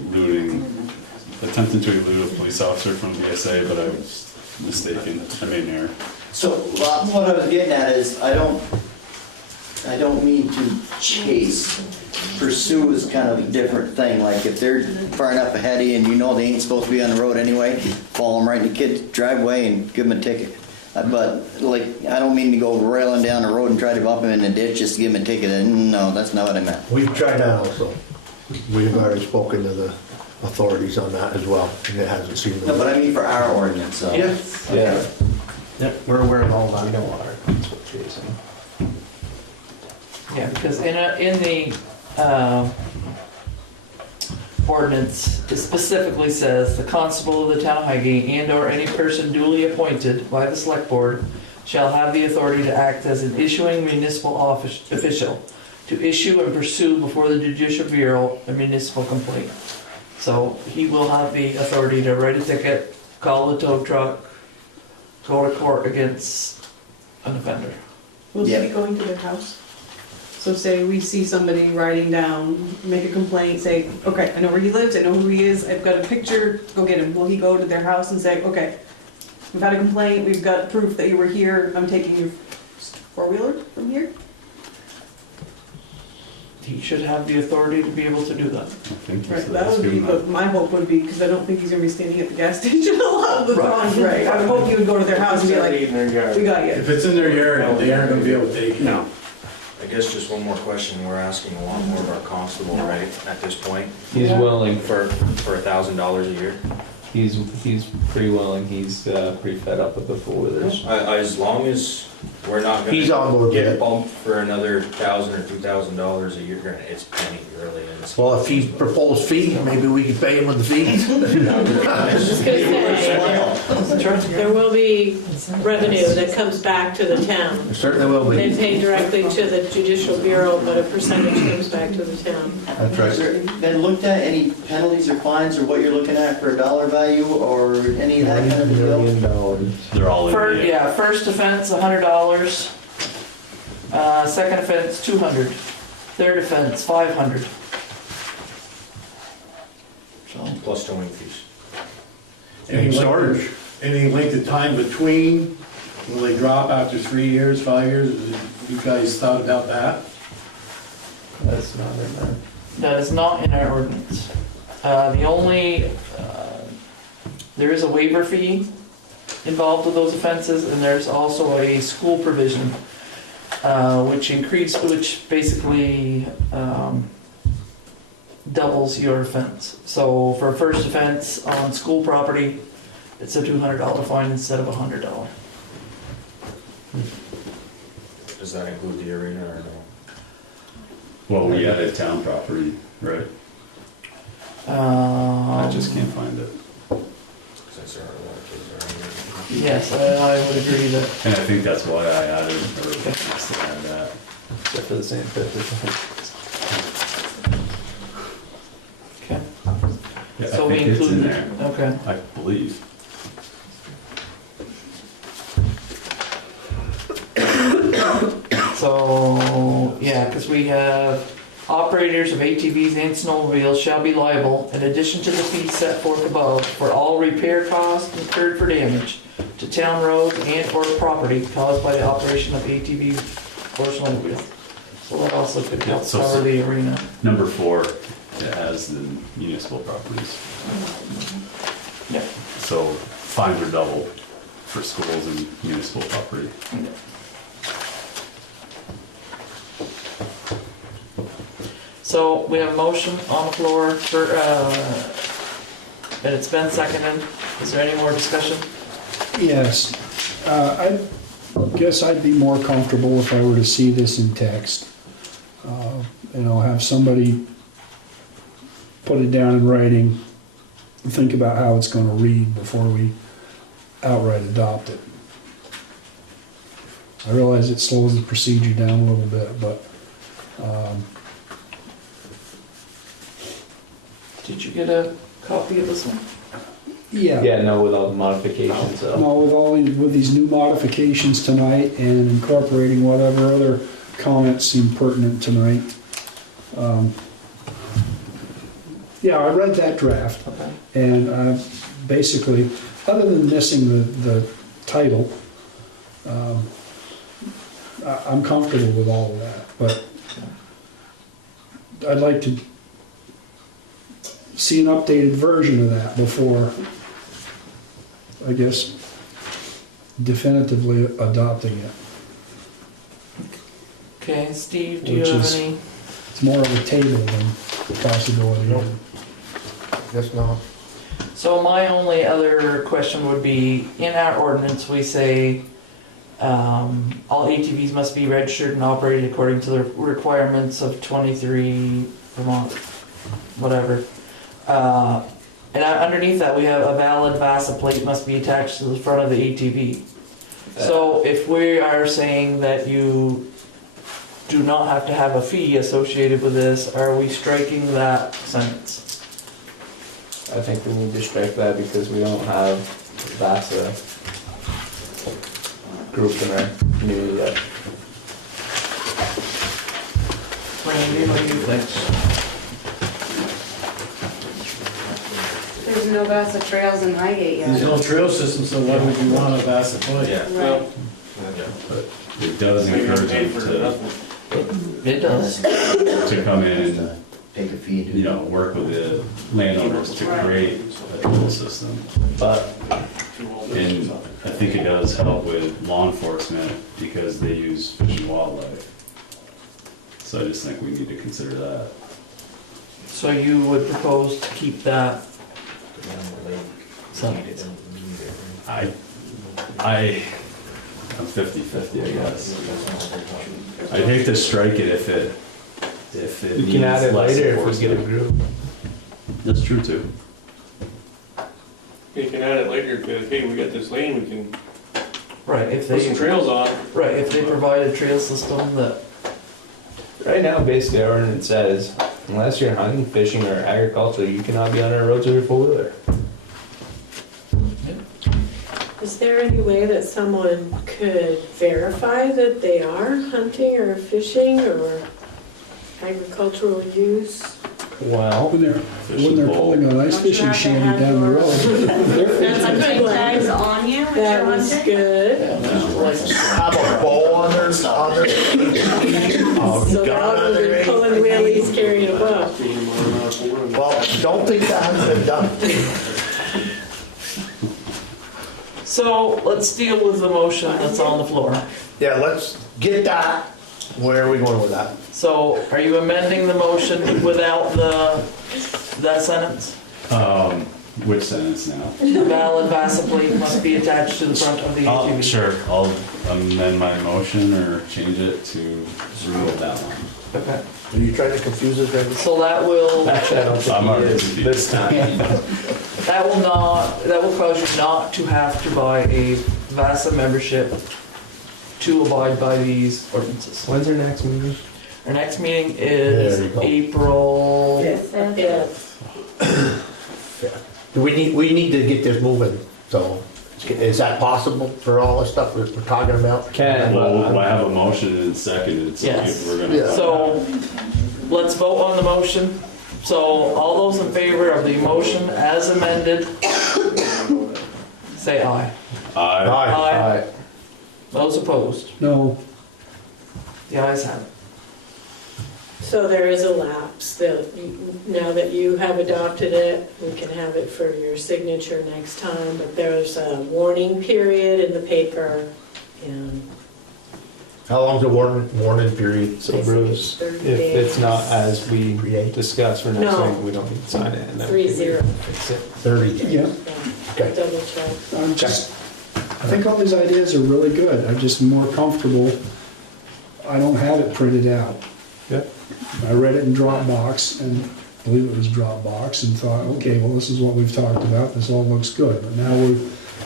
attempting to elude a police officer from VSA, but I was mistaken. I made an error. So what I was getting at is, I don't mean to chase. Pursue is kind of a different thing, like if they're far enough ahead of you and you know they ain't supposed to be on the road anyway, follow them right in the kid's driveway and give them a ticket. But like, I don't mean to go railing down the road and try to bump him in the ditch just to give him a ticket. No, that's not what I meant. We've tried that also. We've already spoken to the authorities on that as well, and it hasn't seemed. No, but I mean for our ordinance, so. Yes. Yeah. Yep, we're aware of all that. We don't want our people chasing. Yeah, because in the ordinance, it specifically says, the constable of the town of Highgate and/or any person duly appointed by the select board shall have the authority to act as an issuing municipal official to issue and pursue before the judicial bureau a municipal complaint. So he will have the authority to write a ticket, call the tow truck, go to court against an offender. Will Yeah. he be going to their house? So say we see somebody riding down, make a complaint, say, okay, I know where he lives, I know who he is, I've got a picture, go get him. Will he go to their house and say, okay, we've had a complaint, we've got proof that you were here, I'm taking your four-wheeler from here? He should have the authority to be able to do that. I think Right, so. that Let's would give be, him but my hope would be, because I don't think he's gonna be standing at the gas station a lot of the time, right? I would hope you would go to their house and be like, we got you. If it's in their yard, they aren't gonna be able to take it. No. I guess just one more question, we're asking a lot more of our constable, right, at this point, He's willing. for $1,000 a year? He's pretty willing. He's pretty fed up with the four-wheelers. As long as we're not He's on board gonna with get it. bumped for another $1,000 or $2,000 a year, granted, it's penny really, and it's. Well, if he's proposed fee, maybe we could pay him with the fee. I was just gonna say, there will be revenue that comes back to the town. There certainly will They be. pay directly to the judicial bureau, but a percentage comes back to the town. That's Has right. there been looked at any penalties or fines or what you're looking at for a dollar value or any of that kind of a deal? $1 million. They're all in First, the yeah, first offense, $100. Second offense, $200. Third offense, $500. So, Plus towing fees. And storage. Any length of time between, will they drop after 3 years, 5 years? You guys thought about that? That's not in there. that is not in our ordinance. The only, there is a waiver fee involved with those offenses, and there's also a school provision, which basically doubles your offense. So for a first offense on school property, it's a $200 fine instead of $100. Does that include the arena or no? Well, we added town property, right? I just can't find it. Since there are a lot of kids around here. Yes, I would agree that. And I think that's why I added, or must have added that. Except for the same 50. Okay. Yeah, So I we think it's in include, there, okay. I believe. So, yeah, because we have operators of ATVs and snowmobiles shall be liable, in addition to the fees set forth above, for all repair costs incurred for damage to town roads and or property caused by the operation of ATV or snowmobile. So that also could help So- cover the arena. Number 4, it has the municipal properties. Yeah. So fines are double for schools and municipal property. So we have a motion on the floor for, and it's been seconded. Is there any more discussion? Yes. I guess I'd be more comfortable if I were to see this in text. Have somebody put it down in writing, think about how it's going to read before we outright adopt it. I realize it slows the procedure down a little bit, but Did you get a copy of this one? yeah. Yeah, no, with all the modifications, so. No, with these new modifications tonight and incorporating whatever other comments seem pertinent tonight. Yeah, I read that draft, Okay. and basically, other than missing the title, I'm comfortable with all of that, but I'd like to see an updated version of that before, I guess, definitively adopting it. Okay, Steve, do you Which have is- any? It's more of a table than a possibility. Guess not. So my only other question would be, in our ordinance, we say all ATVs must be registered and operated according to the requirements of 23 Vermont, whatever. And underneath that, we have a valid VASA plate must be attached to the front of the ATV. So if we are saying that you do not have to have a fee associated with this, are we striking that sentence? I think we need to strike that because we don't have VASA group in our community yet. Randy, what do you think? There's no Vasa trails in Highgate yet. There's no trail system, so why would you want a Bassett Point? Yeah. Right. It does encourage them It does. to come in and, Take a fee, work with the landowners to create a trail system. But And I think it does help with law enforcement because they use fish and wildlife. So I just think we need to consider that. So you would propose to keep that sentence? I'm 50-50, I guess. I'd hate to strike it if it we can add it needs less later if we get a enforcement. group. That's true too. You can add it later, because, hey, we got this lane, we can Right, if put some they, trails on. right, if they provide a trail system that, Right now, basically, our ordinance says, unless you're hunting, fishing, or agriculture, you cannot be on our roads with your four-wheeler. Is there any way that someone could verify that they are hunting or fishing or agricultural use? Well, When they're pulling a nice Don't you fishing have to shanty have down the your- road. That's a good one. Tags on you when That you're was hunting? good. Have a bow on their So they're out there pulling wheelies, carrying a bow. Well, don't think that hasn't been done. so let's deal with the motion that's on the floor. Yeah, let's get that. Where are we going with that? So are you amending the motion without that sentence? Which sentence now? A valid VASA plate must be attached to the front of the ATV. Sure, I'll amend my motion or change it to remove that one. Okay, Are you trying to confuse us, Randy? so that will, actually, I don't think I'm he already is confused. this time. that will cause you not to have to buy a VASA membership to abide by these ordinances. When's our next meeting? Our next meeting There is you go. April. Yeah. We need to get this moving, so is that possible for all the stuff we're talking about? Ken, Well, I have a motion and seconded, so Yes. if we're gonna. Yeah. So, let's vote on the motion. So, all those in favor of the motion as amended, say aye. Aye. Those opposed? No, The ayes have it. So there is a lapse, that now that you have adopted it, we can have it for your signature next time, but there's a warning period in the paper, and How long's the warning period? so Bruce, 30 if it's not days. as we discussed for next No. week, we don't need to sign it. And then 3-0. fix it. 30 days. yeah, Okay. Double check. I'm just I think all these ideas are really good. I'm just more comfortable. I don't have it printed out. Yep. I read it in Dropbox and I believe it was Dropbox and thought, okay, well, this is what we've talked about. This all looks good. But now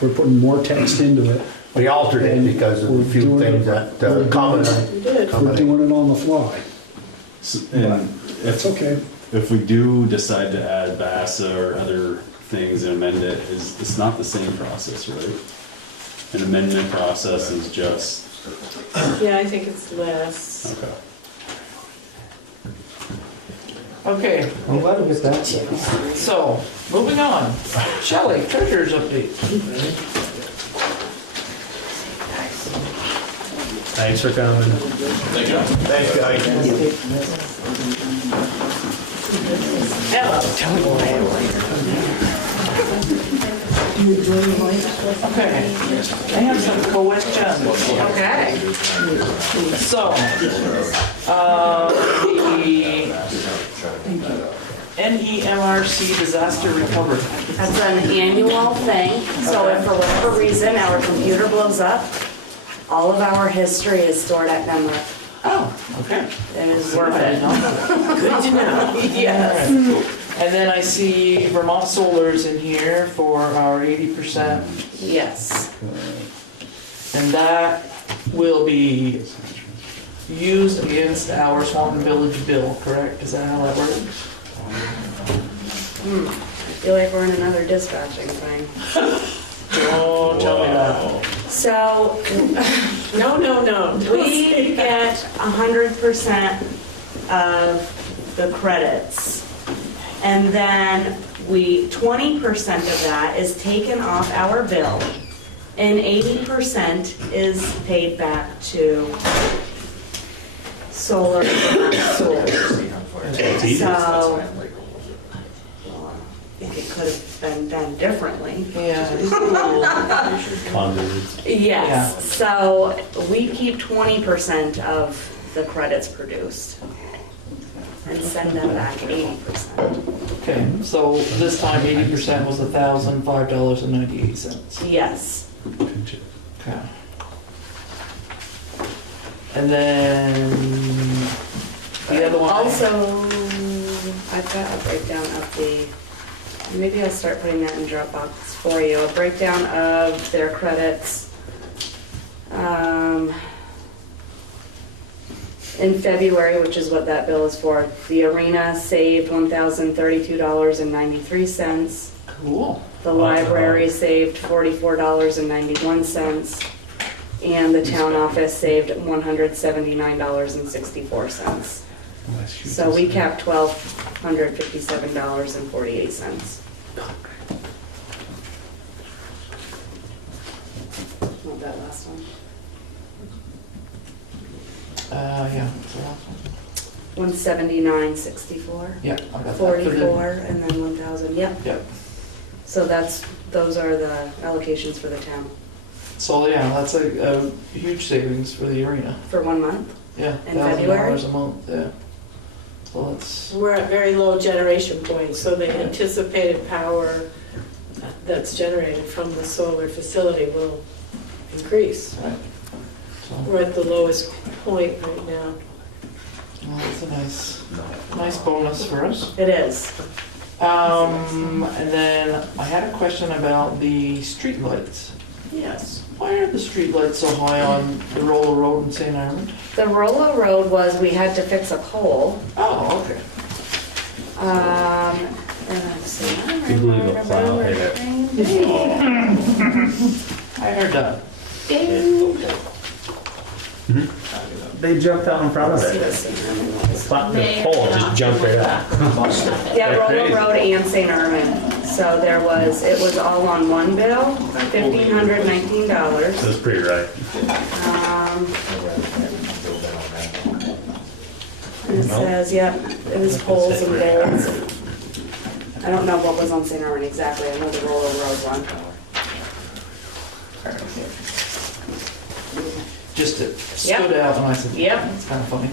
we're putting more text into it. We altered it because of a few things that commented. We're doing it on the fly. And It's okay. if we do decide to add BASA or other things and amend it, it's not the same process, right? An amendment process is just, Yeah, I think it's less. okay. Okay, I'm glad we got that. so, moving on. Shelley, treasurer's update. Thanks for coming. Thanks, guys. Ella. Okay, I have some questions. Okay. So, the NEMRC disaster recovery. That's an annual thing, so if for whatever reason our computer blows up, all of our history is stored at memory. Oh, okay. It is worth I it. didn't know that. Good to know. Yes. And then I see Vermont Solar's in here for our 80%. Yes. And that will be used against our Swanton Village bill, correct? Is that how that works? I feel like we're in another dispatching thing. Don't tell me that. So, No. we get 100% of the credits. And then 20% of that is taken off our bill, and 80% is paid back to solar. So, I think it could have been done differently. Yeah. Yes, so we keep 20% of the credits produced and send them back 80%. Okay, so this time 80% was $1,005.98. Yes. Okay. And then the other one. Also, I've got a breakdown of maybe I'll start putting that in Dropbox for you, a breakdown of their credits. In February, which is what that bill is for, the arena saved $1,032.93. Cool. The library saved $44.91, and the town office saved $179.64. So we kept $1,257.48. Not that last one. Yeah. 179.64. Yeah, I got that. 44, and then 1,000, yep. Yep. So those are the allocations for the town. So yeah, that's a huge savings for the arena. For 1 month? Yeah, In February? $1,000 a month, yeah. So it's, We're at very low generation points, so the anticipated power that's generated from the solar facility will increase. right. So, We're at the lowest point right now. well, that's a nice bonus for us. It is. And then I had a question about the streetlights. Yes. Why are the streetlights so high on the Roller Road in St. Armand? The Rollo Road was, we had to fix a pole. Oh, okay. And let's see. You believe a plow hit it. I heard that. They jumped out in front of it. The pole just jumped right out. Yeah, They're Rollo crazy. Road and St. Armand. So it was all on one bill, $1,519. That's pretty right. And it says, yep, it was poles and bills. I don't know what was on St. Armand exactly, I know the Rollo Road one. Just it stood out and I said, Yep. that's kind of funny.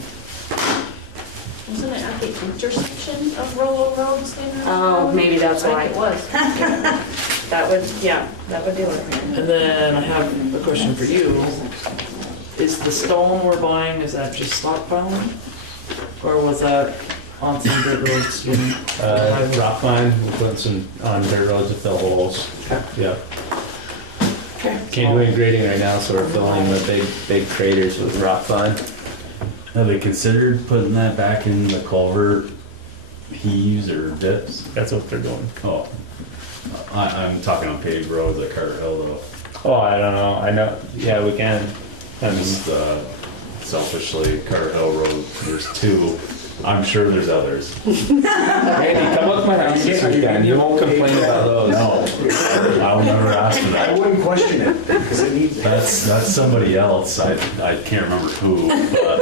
Wasn't it at the intersection of Rollo Road, St. Oh, maybe that's why. It was. that would do it. And then I have a question for you. Is the stone we're buying, is that just stockpiling? Or was that on some dirt roads? Rock line, we're putting some on dirt roads to fill holes. Yeah. Can't do any grading right now, so we're filling the big craters with rock line. Have they considered putting that back in the culvert heaves or dips? That's what they're doing. Oh, I'm talking on paved roads like Carter Hill though. Oh, I don't know. I know. Yeah, we can. Just selfishly, Carter Hill Road, there's 2. I'm sure there's others. Randy, come up my house this weekend. You won't complain about those. No, I would never ask for that. I wouldn't question it, because it needs. That's somebody else. I can't remember who, but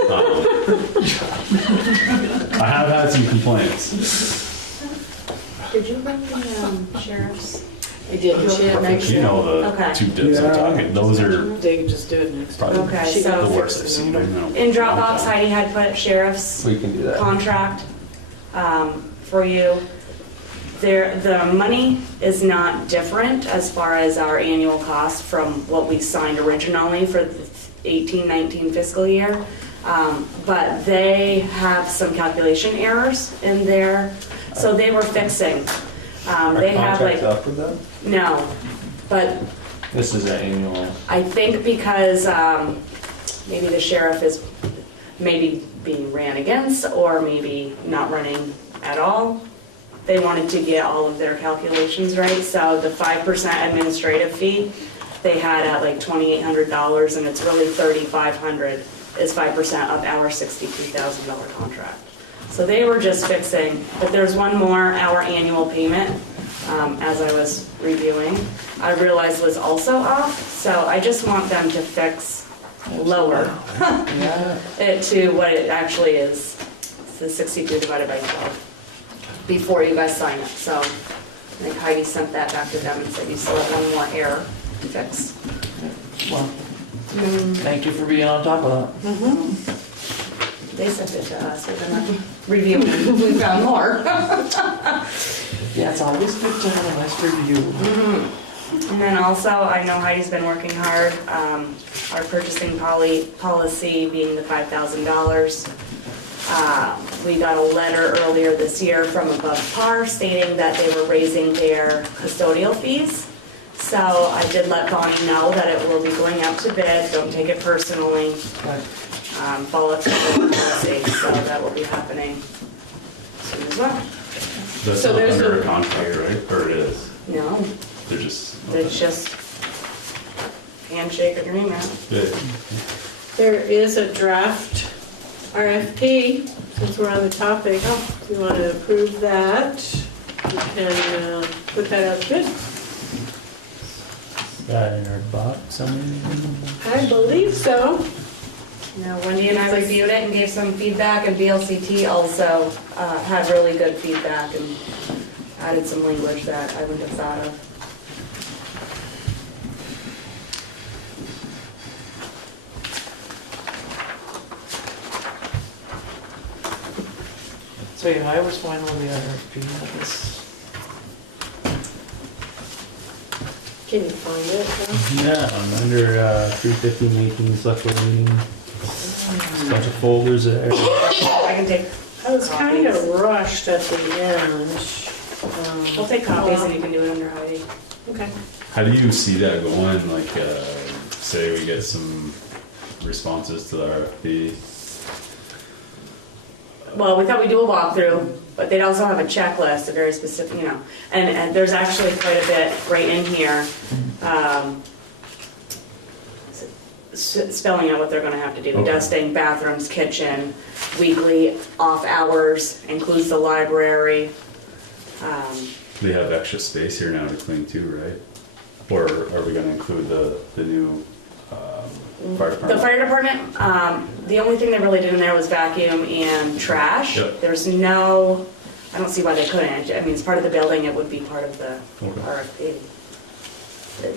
I have had some complaints. Did you bring the sheriff's? I did, she had next. You know the Okay. 2 dips I'm talking. Those are They can just do it next. probably Okay, She so the worst I've seen. in Dropbox, Heidi had put sheriff's We can do that. contract for you. The money is not different as far as our annual cost from what we signed originally for the 18-19 fiscal year. But they have some calculation errors in there, so they were fixing. They have like, up with them? no, but This is an annual. I think because maybe the sheriff is maybe being ran against or maybe not running at all. They wanted to get all of their calculations right, so the 5% administrative fee, they had at like $2,800 and it's really $3,500 is 5% of our $62,000 contract. So they were just fixing, but there's one more, our annual payment, as I was reviewing, I realized was also off, so I just want them to fix lower it to what it actually is. It's the 62 divided by 12 before you guys sign it. So I think Heidi sent that back to them and said you still have one more error to fix. Well, thank you for being on top of that. They sent it to us, we're gonna review it. We found more. Yeah, it's always good to have a nice review. And then also, I know Heidi's been working hard, our purchasing policy being the $5,000. We got a letter earlier this year from Above Par stating that they were raising their custodial fees. So I did let Bonnie know that it will be going out to bid, don't take it personally. Follow up to the policy, so that will be happening soon as well. That's So not there's under a- a contract, right? Or it is? No, They're just. it's just handshake agreement. Good. There is a draft RFP, since we're on the topic. If you want to approve that, you can put that out to bid. Got it in our box somewhere. I believe so. No, Wendy and I reviewed it and gave some feedback, and VLCT also had really good feedback and added some language that I wouldn't have thought of. So yeah, I was fine with the RFP, I guess. Can you find it? Huh? Yeah, I'm under 315 select board meeting. There's a bunch of folders there. I can take I was kind copies. of rushed at the end. I'll take copies and you can do it under Heidi. Okay. How do you see that going? Like, say we get some responses to the RFP. Well, we thought we'd do a walkthrough, but they'd also have a checklist, a very specific, you know, and there's actually quite a bit right in here, spelling out what they're gonna have to do. Okay. Dusting, bathrooms, kitchen, weekly off hours, includes the library. They have extra space here now to clean too, right? Or are we gonna include the new fire The department? fire department, the only thing they really did in there was vacuum and trash. Yep. There's no, I don't see why they couldn't. I mean, it's part of the building, it would be part of the Okay. RFP.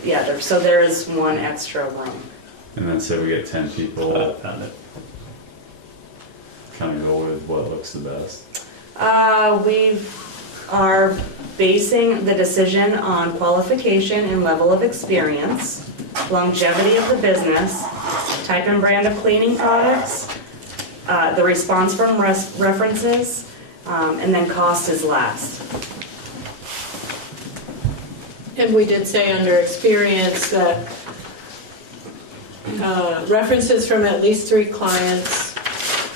Yeah, so there is one extra room. And then say we get 10 people, Found it. kind of go with what looks the best. We are basing the decision on qualification and level of experience, longevity of the business, type and brand of cleaning products, the response from references, and then cost is last. And we did say under experience that references from at least 3 clients,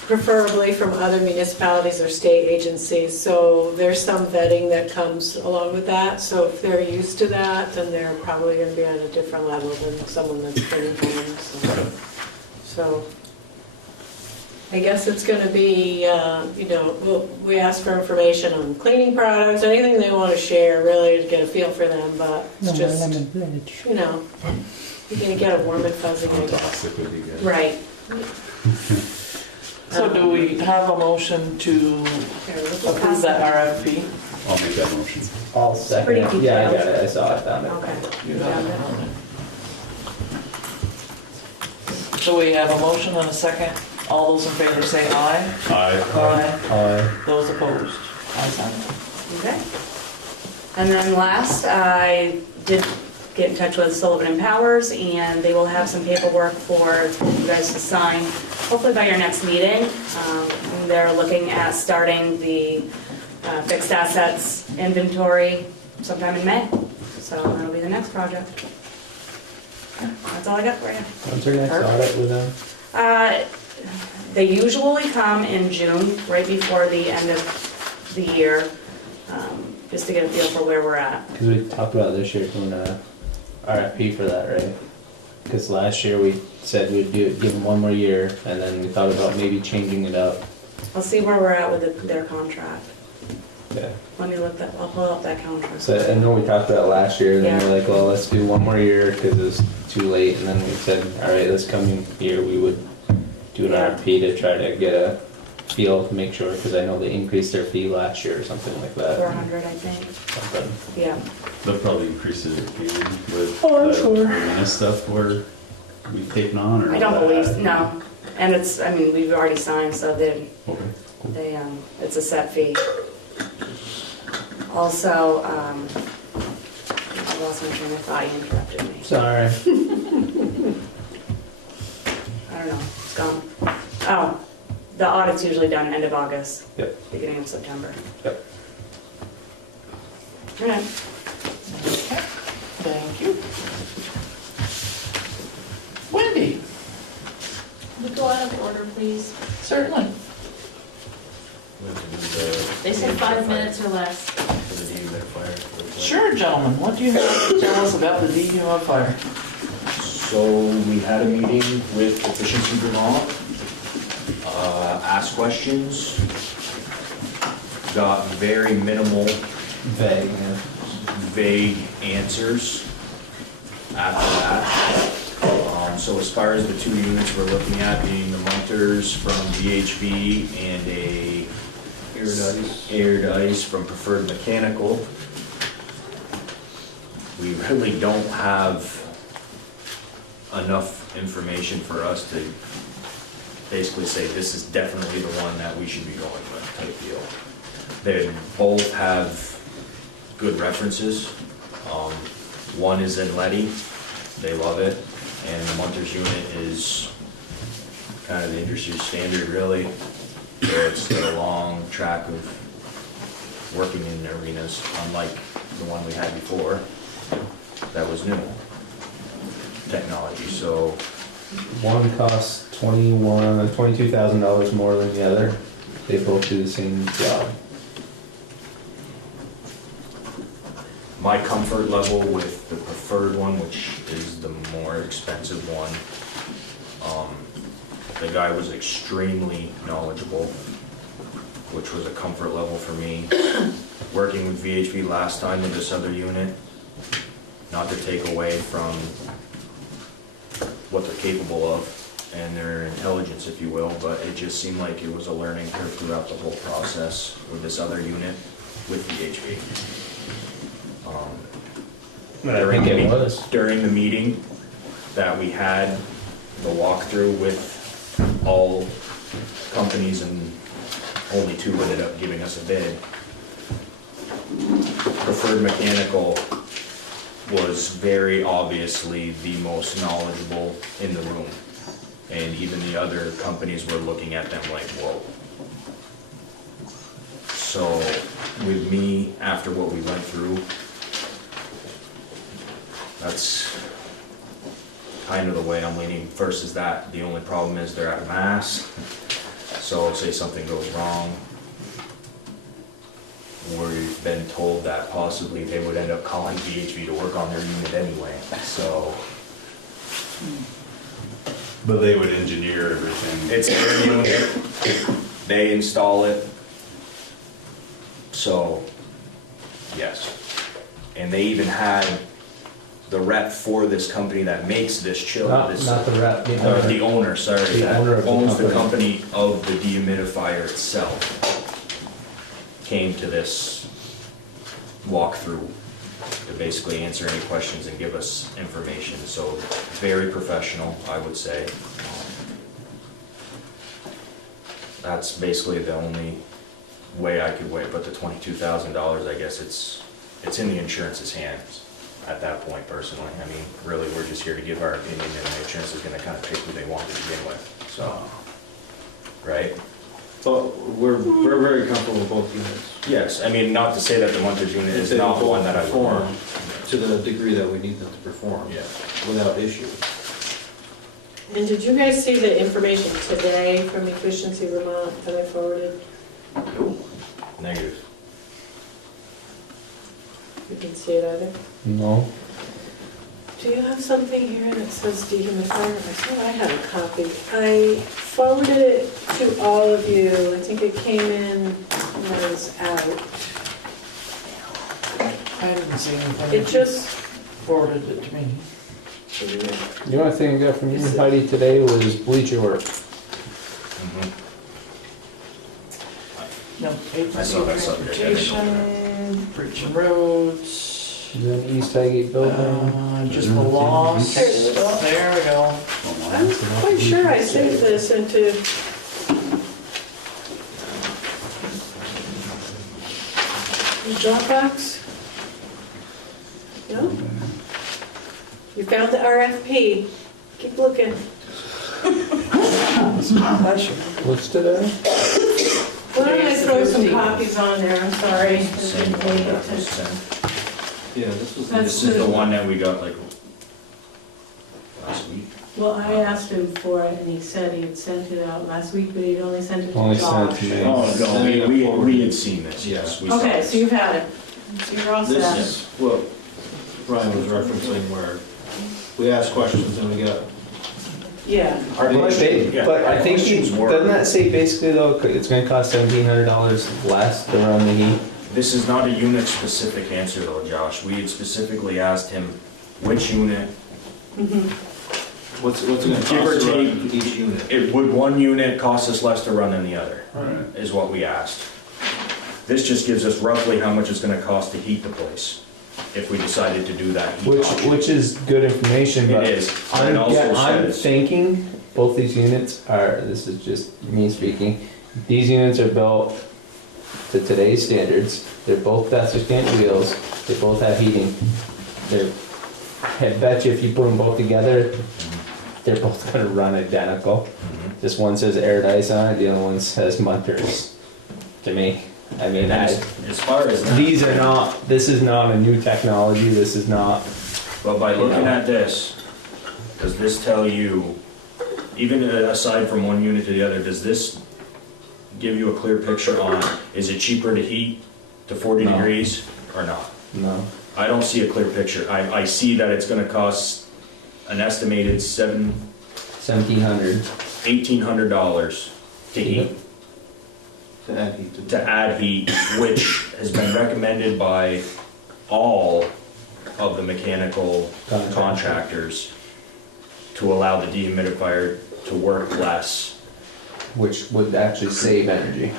preferably from other municipalities or state agencies. So there's some vetting that comes along with that. So if they're used to that, then they're probably going to be on a different level than someone that's cleaning homes. So I guess it's going to be, we ask for information on cleaning products, anything they want to share, really, to get a feel for them. But it's just, you're going to get a warm and fuzzy. Toxic would be good. Right. So do we have a motion to approve that RFP? I'll make that motion. I'll second Pretty it. Yeah, I detailed. got it, I saw it, found it. Okay. You have it on it. So we have a motion and a second. All those in favor say aye. Aye. Aye. Those opposed? Ayes have it. Okay. And then last, I did get in touch with Sullivan and Powers, and they will have some paperwork for you guys to sign, hopefully by your next meeting. They're looking at starting the fixed assets inventory sometime in May. So that'll be the next project. That's all I got for you. When's our next audit with them? They usually come in June, right before the end of the year, just to get a feel for where we're at. Because we talked about this year doing a RFP for that, right? Because last year we said we'd give them one more year, and then we thought about maybe changing it up. I'll see where we're at with their contract. Yeah. Let me I'll pull up that contract. So I know we talked about it last year, and then Yeah. we're like, well, let's do one more year because it was too late, and then we said, all right, this coming year we would do an RFP to try to get a feel to make sure, because I know they increased their fee last year or something like that. 400, I think. Something. Yeah. They'll probably increase it again with Oh, I'm the sure. arena stuff we've taken on, or I not don't believe, that? no. And we've already signed, so Okay. it's a set fee. Also, I lost my train of thought, you interrupted me. Sorry. I don't know, it's gone. Oh, the audit's usually done end of August. Yep. Beginning of September. Yep. All right. Thank you. Wendy? Would go out of order, please. Certainly. They said 5 minutes or less. Sure, gentlemen. What do you have to tell us about the dehumidifier? So we had a meeting with Efficiency Vermont, asked questions, got very minimal, vague answers after that. So as far as the 2 units we're looking at, being the Munters from VHB and a Air Dice from Preferred Mechanical, we really don't have enough information for us to basically say this is definitely the one that we should be going with type deal. They both have good references. One is in Letty, they love it, and the Munters unit is kind of the industry standard really. So it's got a long track of working in arenas, unlike the one we had before that was new technology. So One costs $22,000 more than the other. They both do the same job. my comfort level with the preferred one, which is the more expensive one, the guy was extremely knowledgeable, which was a comfort level for me. Working with VHB last time with this other unit, not to take away from what they're capable of and their intelligence, if you will, but it just seemed like it was a learning curve throughout the whole process with this other unit with VHB. During the meeting that we had, the walkthrough with all companies, and only 2 ended up giving us a bid. Bedford Mechanical was very obviously the most knowledgeable in the room. And even the other companies were looking at them like, whoa. So with me, after what we went through, that's kind of the way I'm leaning. First is that the only problem is they're at Mass. So say something goes wrong, we've been told that possibly they would end up calling VHB to work on their unit anyway, so. But they would engineer everything. It's their unit, they install it, so, yes. And they even had the rep for this company that makes this chill. Not this- the rep, The owner, sorry, The that owner of the owns the company. company of the dehumidifier itself, came to this walkthrough to basically answer any questions and give us information. So very professional, I would say. That's basically the only way I could wait, but the $22,000, I guess it's in the insurance's hands at that point personally. I mean, really, we're just here to give our opinion and the insurance is gonna kind of pick who they want to begin with, so, right? But we're very comfortable with both units. Yes, I mean, not to say that the Munters unit is not one that I would perform want. to the degree that we need them to perform. Yeah. Without issue. And did you guys see the information today from Efficiency Vermont that I forwarded? Negative. You didn't see it either? No. Do you have something here that says dehumidifier? I thought I had a copy. I forwarded it to all of you. I think it came in when I was out. I didn't see anything. It just, Forwarded it to me. The only thing I got from you, Heidi, today was bleacher work. No, I saw that subject. transportation, bridge and roads, The East Highgate building. just the lost. There we go. I'm quite sure I saved this into. Dropbox? No? You found the RFP. Keep looking. Bless you. What's today? Why don't I throw some copies on there? I'm sorry. Same one that was sent. Yeah, this was. This is the one that we got like last week. Well, I asked him for it, and he said he had sent it out last week, but he'd only sent it to Only sent Josh. to me. Oh, no, we had seen this, yes. we saw Okay, this. so you've had it. So you're all This set. is what Brian was referencing where we asked questions and we got. Yeah. Our question- yeah, But our I think, questions were- doesn't that say basically though, it's gonna cost $1,700 less to run the heat? This is not a unit-specific answer though, Josh. We had specifically asked him which unit, What's it gonna give or cost to take, run each unit? would one unit cost us less to run than the other, is what we asked. This just gives us roughly how much it's gonna cost to heat the place, if we decided to do that heat option. Which is good information, It but is, and I'm, it also yeah, I'm says, thinking both these units are, this is just me speaking, these units are built to today's standards. They're both Desiccant wheels, they both have heating. They're, I bet you if you put them both together, they're both gonna run identical. This one says air dice on it, the other one says Munters, to me. I mean, as far as that. these are not, this is not a new technology, this is not, But by looking at this, does this tell you, even aside from one unit to the other, does this give you a clear picture on, is it cheaper to heat to 40 No. degrees or not? no. I don't see a clear picture. I see that it's gonna cost an estimated $1,700. $1,800 to heat, To add heat to. to add heat, which has been recommended by all of the mechanical contractors to allow the dehumidifier to work less. Which would actually save energy.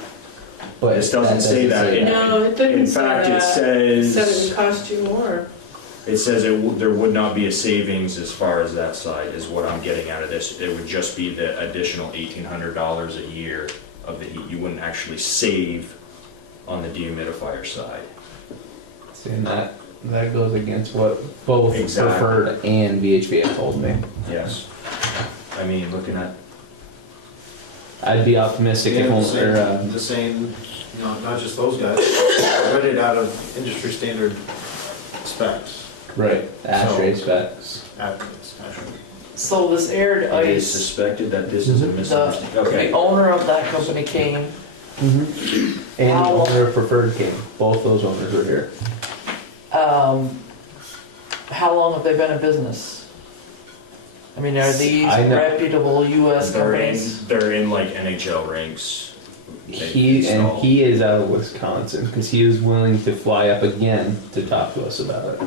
But This doesn't say that. No, it didn't In say fact, it that. It said it says, would cost you more. it says there would not be a savings as far as that side, is what I'm getting out of this. It would just be the additional $1,800 a year of the heat. You wouldn't actually save on the dehumidifier side. And that goes against what both Exactly. Preferred and VHB have told me. Yes. I mean, looking at, I'd be optimistic if The same, not just those guys, read it out of industry standard specs. right, ASHRAE specs. So this aired it is ice, suspected that this is a misunderstanding. the Okay. owner of that company came, And the How- owner of Preferred came. Both those owners were here. how long have they been in business? I mean, are these I know- reputable US companies? They're in like NHL ranks. He is out of Wisconsin because he was willing to fly up again to talk to us about it.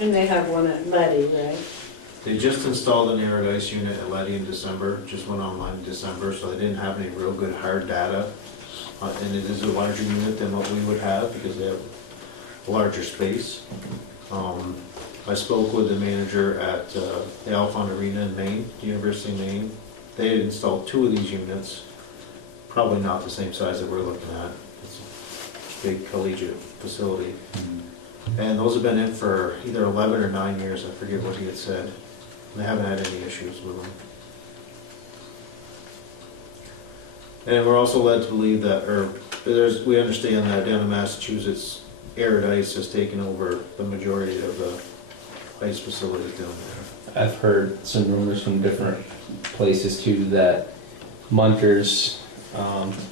And they have one at Letty, right? They just installed an air ice unit at Letty in December, just went online in December, so they didn't have any real good hard data. And it is a larger unit than what we would have because they have a larger space. I spoke with the manager at the Alphon Arena in Maine, University of Maine. They had installed 2 of these units, probably not the same size that we're looking at. It's a big collegiate facility. And those have been in for either 11 or 9 years, I forget what he had said. They haven't had any issues with them. And we're also led to believe that, we understand that down in Massachusetts, arid ice has taken over the majority of the ice facilities down there. I've heard some rumors from different places too that Munters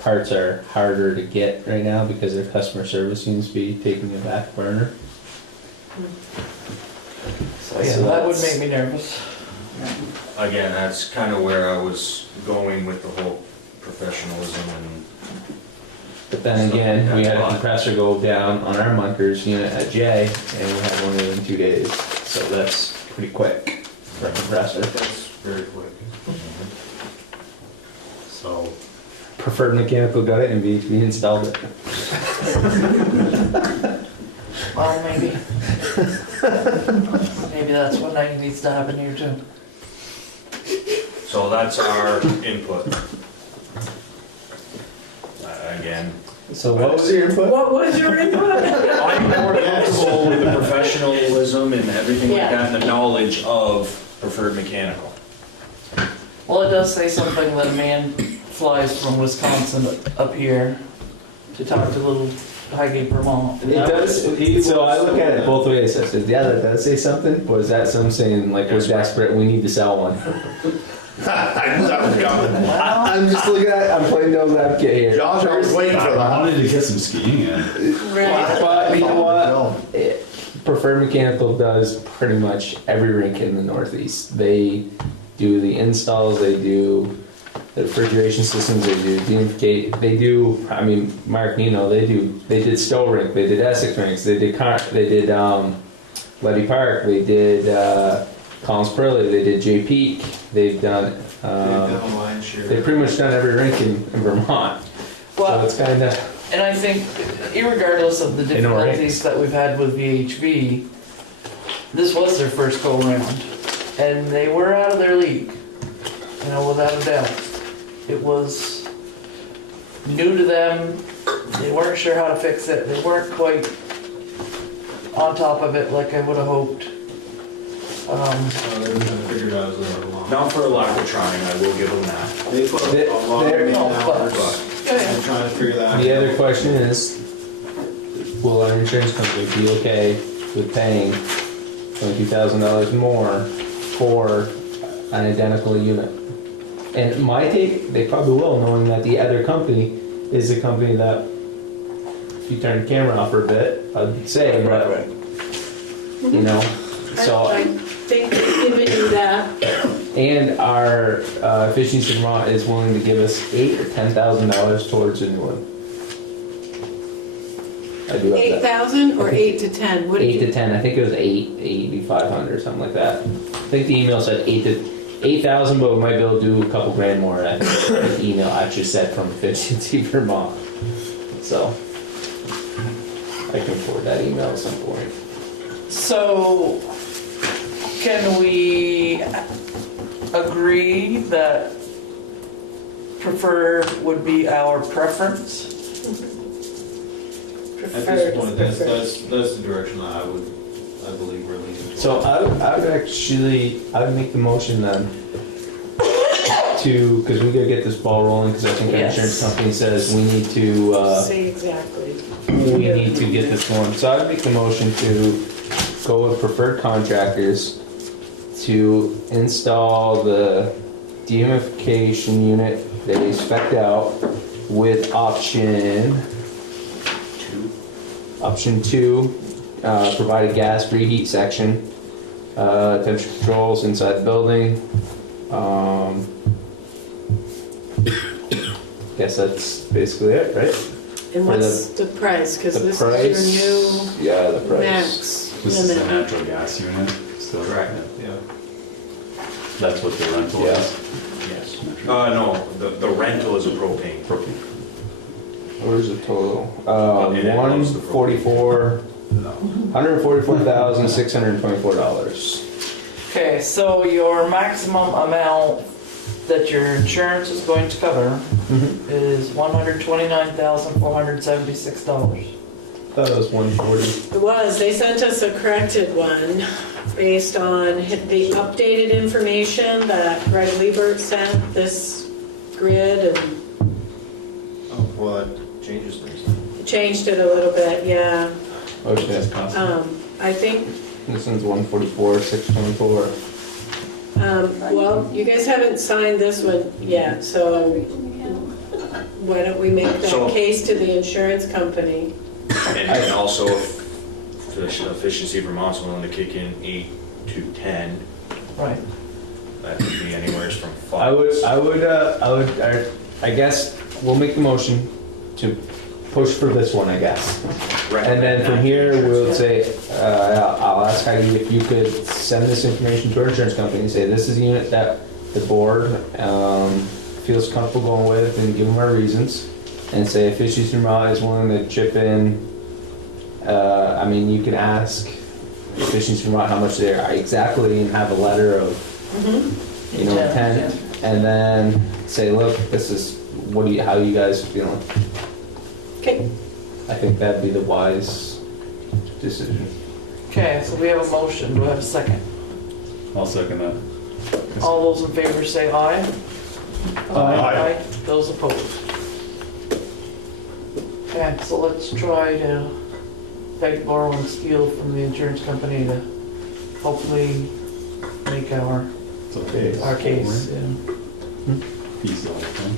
parts are harder to get right now because their customer service seems to be taking a back burner. So yeah, that would make me nervous. Again, that's kind of where I was going with the whole professionalism and. But then again, we had a compressor go down on our Munters unit at J, and we had one of them in 2 days. So that's pretty quick for a compressor. That's very quick. So. Preferred Mechanical got it and VHB installed it. Well, maybe. Maybe that's what needs to happen here too. So that's our input. Again. So what was your input? What was your input? I'm more comfortable with the professionalism and everything like Yeah. that, and the knowledge of Preferred Mechanical. Well, it does say something that a man flies from Wisconsin up here to talk to little Highgate, Vermont. It does. So I look at it both ways. I said, yeah, that does say something. Or is that some saying like we're desperate, we need to sell one? I knew that was coming. I'm just looking at. I'm playing devil's advocate here. Josh, I was waiting for I that. wanted to get some skiing in. Right. But you know what? Preferred Mechanical does pretty much every rink in the Northeast. They do the installs. They do the refrigeration systems. They do dehumidification. They do. I mean, Mark, you know, they do. They did Stowe Rink. They did Essex Rinks. They did. They did Letty Park. They did Collins Pearly. They did J Peak. They've done. They've pretty much done every rink in Vermont. Well, so it's kind of. And I think, irregardless of the They know difficulties that we've had with VHB, this was their first go-around, and they were out of their league, you know, without a doubt. It was new to them, they weren't sure how to fix it, they weren't quite on top of it like I would have hoped. Not for a lack of trying, I will give them that. They put a lot of hours and trying to figure that out. The other question is, will our insurance company be okay with paying $22,000 more for an identical unit? And my take, they probably will, knowing that the other company is a company that, if you turn the camera off for a bit, I'd say, but, you know, so. I think they've given you that. And our Efficiency Vermont is willing to give us $8,000 or $10,000 towards a new one. I do have that. 8,000 or 8 to 10? What did 8 you? to 10. I think it was 8,500 or something like that. I think the email said 8,000, but we might be able to do a couple grand more. I think the email actually said from Efficiency Vermont. So I can forward that email at some point. So, can we agree that preferred would be our preference? preferred. that's the direction I believe we're leaning. So I would make the motion then to, because we gotta get this ball rolling, because I think our Yes. insurance company says we need to, Say exactly. we need to get this going. So I'd make the motion to go with preferred contractors to install the dehumidification unit that is spec'd out with option two, provide a gas reheat section, temperature controls inside the building. Guess that's basically it, right? And For what's the price? Because the this price, is your yeah, the new price. max This is the limit. natural gas unit, still, right? Yeah. That's what the rental Yeah. is? Yes. No, the rental is a propane. Propane. Where's the total? And it loads the $144,624. Okay, so your maximum amount that your insurance is going to cover is $129,476. Thought it was 140. It was, they sent us a corrected one based on the updated information that Greg Liebert sent, this grid, and Oh, well, that changes things. changed it a little bit, yeah. Okay. I think, This one's 144,624. well, you guys haven't signed this one yet, so why don't we make So- that case to the insurance company? And also, if the efficiency Vermont's willing to kick in 8 to 10, Right. that could be anywhere from 5. I guess we'll make the motion to push for this one, I guess. And then from here, we'll say, I'll ask Heidi if you could send this information to our insurance company and say, this is the unit that the board feels comfortable going with, and give them our reasons. And say, if Issues Vermont is willing to chip in, I mean, you can ask Issues Vermont how much they are exactly and have a letter of, intent. And then say, look, this is, how you guys feeling? Okay. I think that'd be the wise decision. Okay, so we have a motion. Do I have a second? I'll second that. All those in favor say aye. Aye. Those opposed? Okay, so let's try to fight, borrow, and steal from the insurance company to hopefully make our case. Yeah. Piece of it, huh?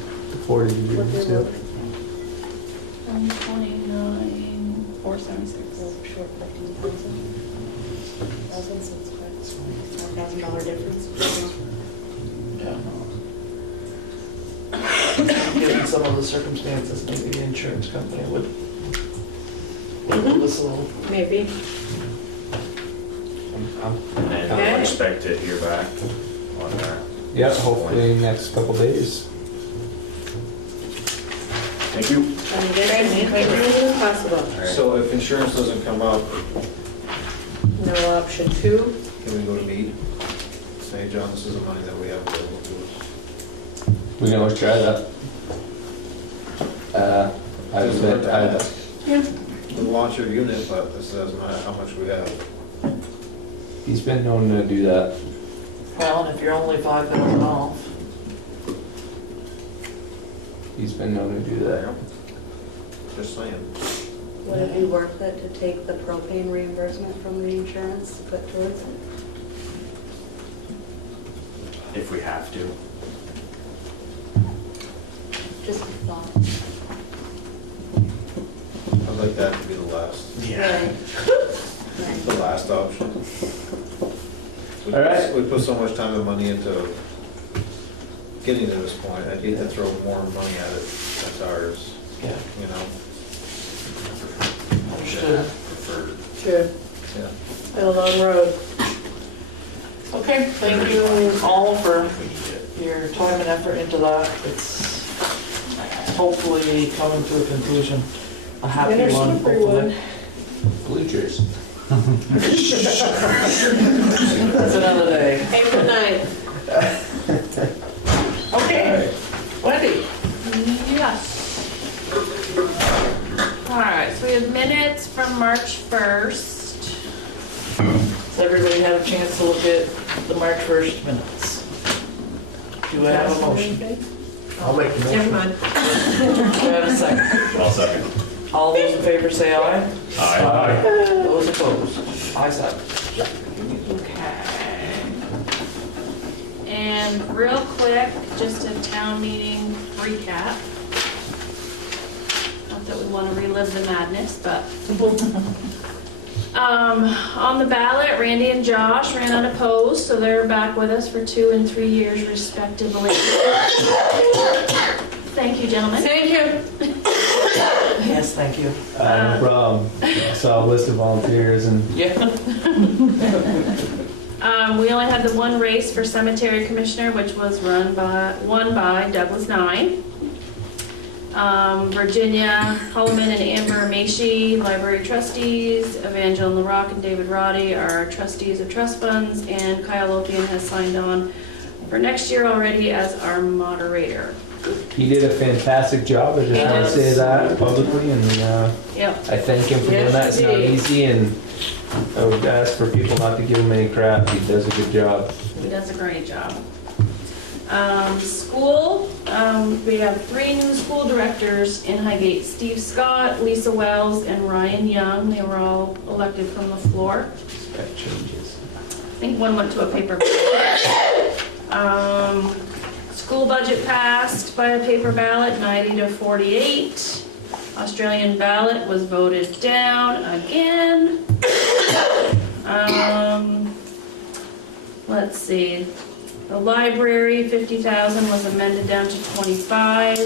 40 degrees, yeah. 29,476. Short $1,000 difference. Given some of the circumstances, maybe the insurance company would listen a little. Maybe. And then Okay. we'll expect to hear back on that. Yeah, hopefully next couple days. Thank you. Trying to get as quickly as possible. So if insurance doesn't come up, No option two. can we go to meet? Say, John, this is the money that we have available to us. We can always try that. Doesn't hurt to ask. Yeah. We'll launch your unit, but this doesn't matter how much we have. He's been known to do that. Well, and if you're only $5,000 off, He's been known to do that. Just saying. Would it be worth it to take the propane reimbursement from the insurance to put towards it? If we have to. Just a thought. I'd like that to be the last, Right. the last option. All right. We put so much time and money into getting to this point. I'd hate to throw more money at it. That's ours, yeah, you know? understood. Preferred. Sure. Yeah. Been a long road. Okay, thank you all for your time and effort into that. It's hopefully coming to a conclusion, a happy Winter one, slippery hopefully. Bleachers. That's another day. April 9th. Okay, Wendy. Yes. All right, so we have minutes from March 1st. Has everybody had a chance to look at the March 1st minutes? Do I have a motion? I'll make the Never motion. mind. Do I have a second? I'll second. All those in favor say aye. Aye. Those opposed? Ayes have it. Okay. And real quick, just a town meeting recap. Not that we want to relive the madness, but. On the ballot, Randy and Josh ran unopposed, so they're back with us for 2 and 3 years respectively. Thank you, gentlemen. Thank you. Yes, thank you. No problem. I saw a list of volunteers and Yeah. We only had the one race for cemetery commissioner, which was won by Douglas Nye. Virginia Holloman and Amber Macy, library trustees. Evangeline LaRock and David Roddy are trustees of trust funds, and Kyle Lothian has signed on for next year already as our moderator. he did a fantastic job. I just want to say that publicly, and Yep. I thank him for doing Yes, that. It's not indeed. easy, and I would ask for people not to give him any crap. He does a good job. He does a great job. School, we have 3 new school directors in Highgate: Steve Scott, Lisa Wells, and Ryan Young. They were all elected from the floor. That changes. I think one went to a paper ballot. School budget passed by a paper ballot, 90 to 48. Australian ballot was voted down again. Let's see. The library, 50,000 was amended down to 25.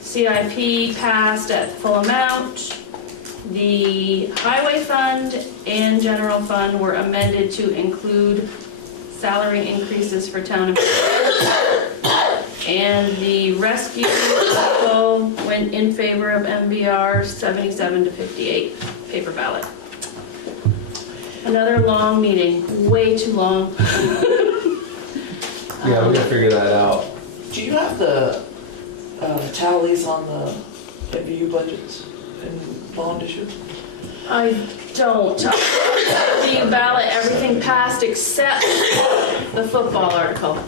CIP passed at full amount. The highway fund and general fund were amended to include salary increases for town employees. And the rescue article went in favor of MVR, 77 to 58, paper ballot. Another long meeting, way too long. Yeah, we gotta figure that out. Do you have the tallies on the MVU budgets and bond issue? I don't. The ballot, everything passed except the football article.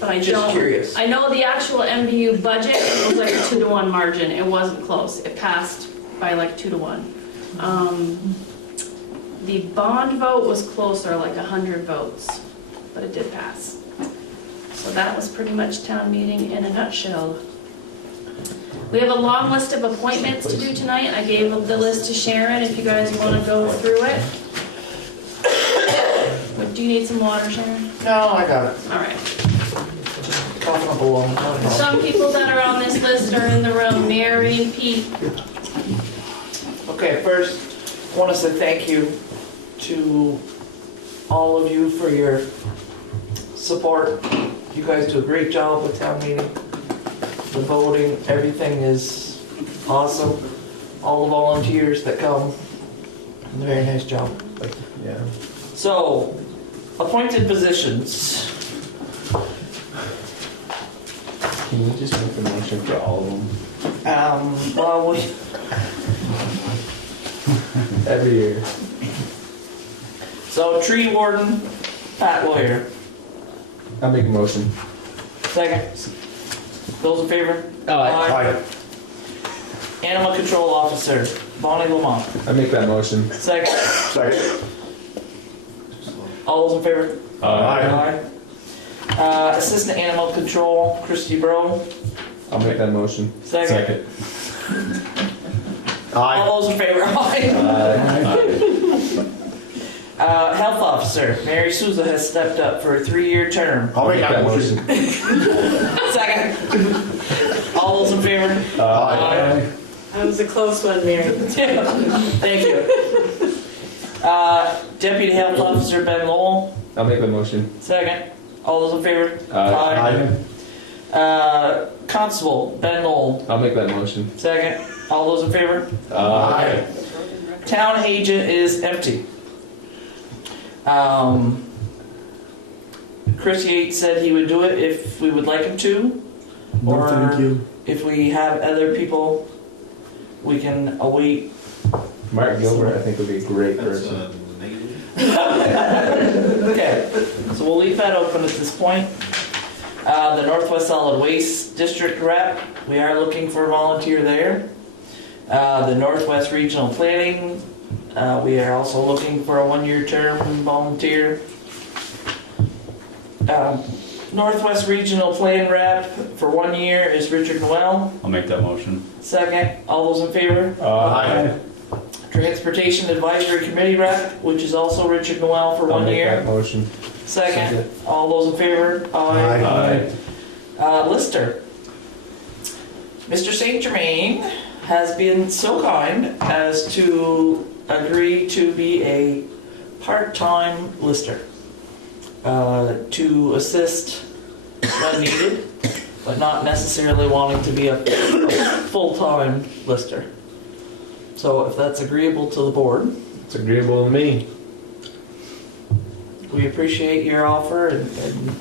But I Just don't. curious. I know the actual MVU budget was like a 2-to-1 margin. It wasn't close. It passed by like 2-to-1. The bond vote was closer, like 100 votes, but it did pass. So that was pretty much town meeting in a nutshell. We have a long list of appointments to do tonight. I gave the list to Sharon if you guys want to go through it. Do you need some water, Sharon? No, I got it. All right. Coughing up a long time. Some people that are on this list are in the room, Mary and Pete. Okay, first, I want to say thank you to all of you for your support. You guys do a great job with town meeting. The voting, everything is awesome. All the volunteers that come, very nice job. Yeah. So, appointed positions. Can you just make the motion for all of them? Well, we, Every year. so tree warden, Pat Lawyer. I'll make a motion. Second. Those in favor? Aye. Animal control officer, Bonnie Lamont. I make that motion. Second. Second. All those in favor? Aye. Assistant animal control, Christy Bro. I'll make that motion. Second. Aye. All those in favor? Aye. Health officer, Mary Souza has stepped up for a 3-year term. I'll make that motion. Second. All those in favor? Aye. That was a close one, Mary. Thank you. Deputy health officer, Ben Lowell. I'll make the motion. Second. All those in favor? Aye. Constable, Ben Lowell. I'll make that motion. Second. All those in favor? Aye. Town agent is empty. Chris Yates said he would do it if we would like him to. No, thank you. If we have other people we can await. Mark Gilbert, I think, would be a great person. Okay, so we'll leave that open at this point. The Northwest Solid Waste District Rep, we are looking for a volunteer there. The Northwest Regional Planning, we are also looking for a one-year term volunteer. Northwest Regional Plan Rep for 1 year is Richard Noel. I'll make that motion. Second, all those in favor? Aye. Transportation Advisory Committee Rep, which is also Richard Noel for I'll 1 make year. that motion. Second, all those in favor? Aye. Lister. Mr. St. Germain has been so kind as to agree to be a part-time lister to assist when needed, but not necessarily wanting to be a full-time lister. So if that's agreeable to the board, It's agreeable to me. we appreciate your offer and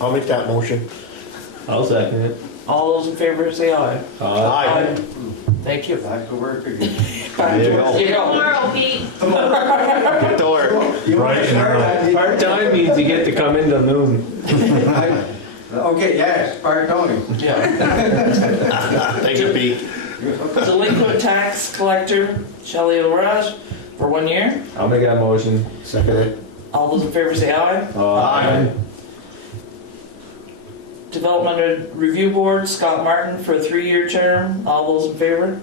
I'll make that motion. I'll second it. all those in favor say aye. Aye. Thank you. Back to work again. Back to work you go. Tomorrow, Pete. Get to work. Right and early. Part-time means you get to come in till noon. Okay, yes, part-time. Yeah. Thank you, Pete. Delinquent tax collector, Shelley LaRage, for 1 year. I'll make that motion. Second it. All those in favor say aye. Aye. Development Review Board, Scott Martin for a 3-year term. All those in favor?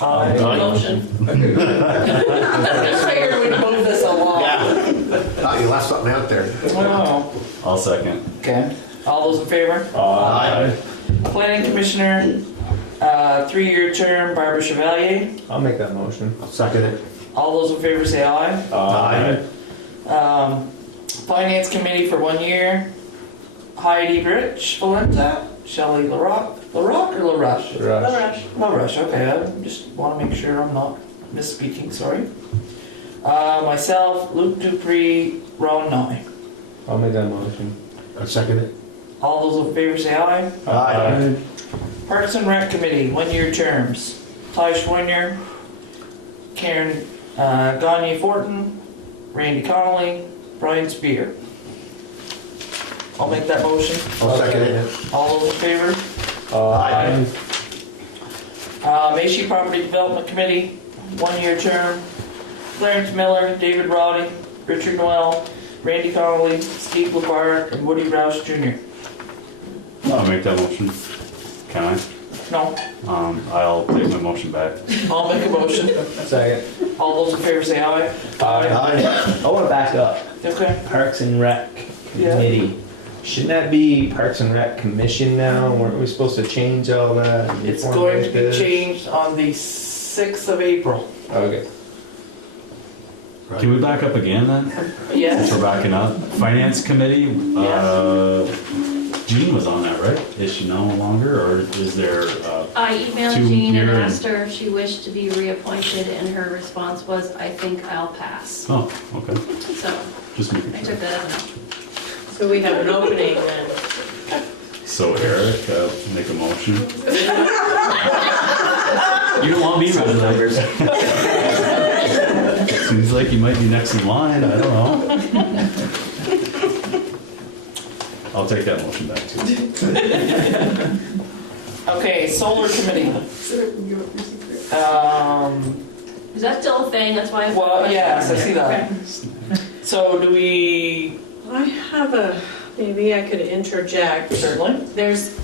Aye. Motion. I just figured we'd move this along. Thought you left something out there. Wow. I'll second. Okay. All those in favor? Aye. Planning Commissioner, 3-year term, Barbara Chevalier. I'll make that motion. I'll second it. All those in favor say aye. Aye. Finance Committee for 1 year, Heidi Rich Valenta, Shelley LaRock or LaRush? Rush. LaRush, okay, I just want to make sure I'm not misspeaking, sorry. Myself, Luke Dupree, Ron Nye. I'll make that motion. I'll second it. All those in favor say aye. Aye. Parks and Rec Committee, 1 year terms, Ty Schwiner, Karen Gagne Fortin, Randy Connolly, Brian Spear. I'll make that motion. I'll second it. All those in favor? Aye. Macy Property Development Committee, 1 year term, Clarence Miller, David Roddy, Richard Noel, Randy Connolly, Steve LeBar, and Woody Roush Jr. I'll make that motion. Can I? No, I'll take my motion back. I'll make a motion. Second. All those in favor say aye. Aye. I want to back up. Okay. Parks and Rec Yeah. Committee. Shouldn't that be Parks and Rec Commission now? Weren't we supposed to change all that? It's going to be changed on the 6th of April. Okay. Can we back up again then? Yes. We're backing up. Finance Committee, Jean was on that, right? Is she no longer, or is there, I emailed Two Jean and year and- asked her if she wished to be reappointed, and her response was, I think I'll pass. oh, okay, So just making I sure. took that as a no. So we have an opening then. So Eric, make a motion. You don't want me running numbers. Seems like you might be next in line, I don't know. I'll take that motion back too. Okay, Solar Committee. Is that still a thing? That's why I. Well, yes, I see that. Okay. So do we, I have maybe I could interject. certainly, There's,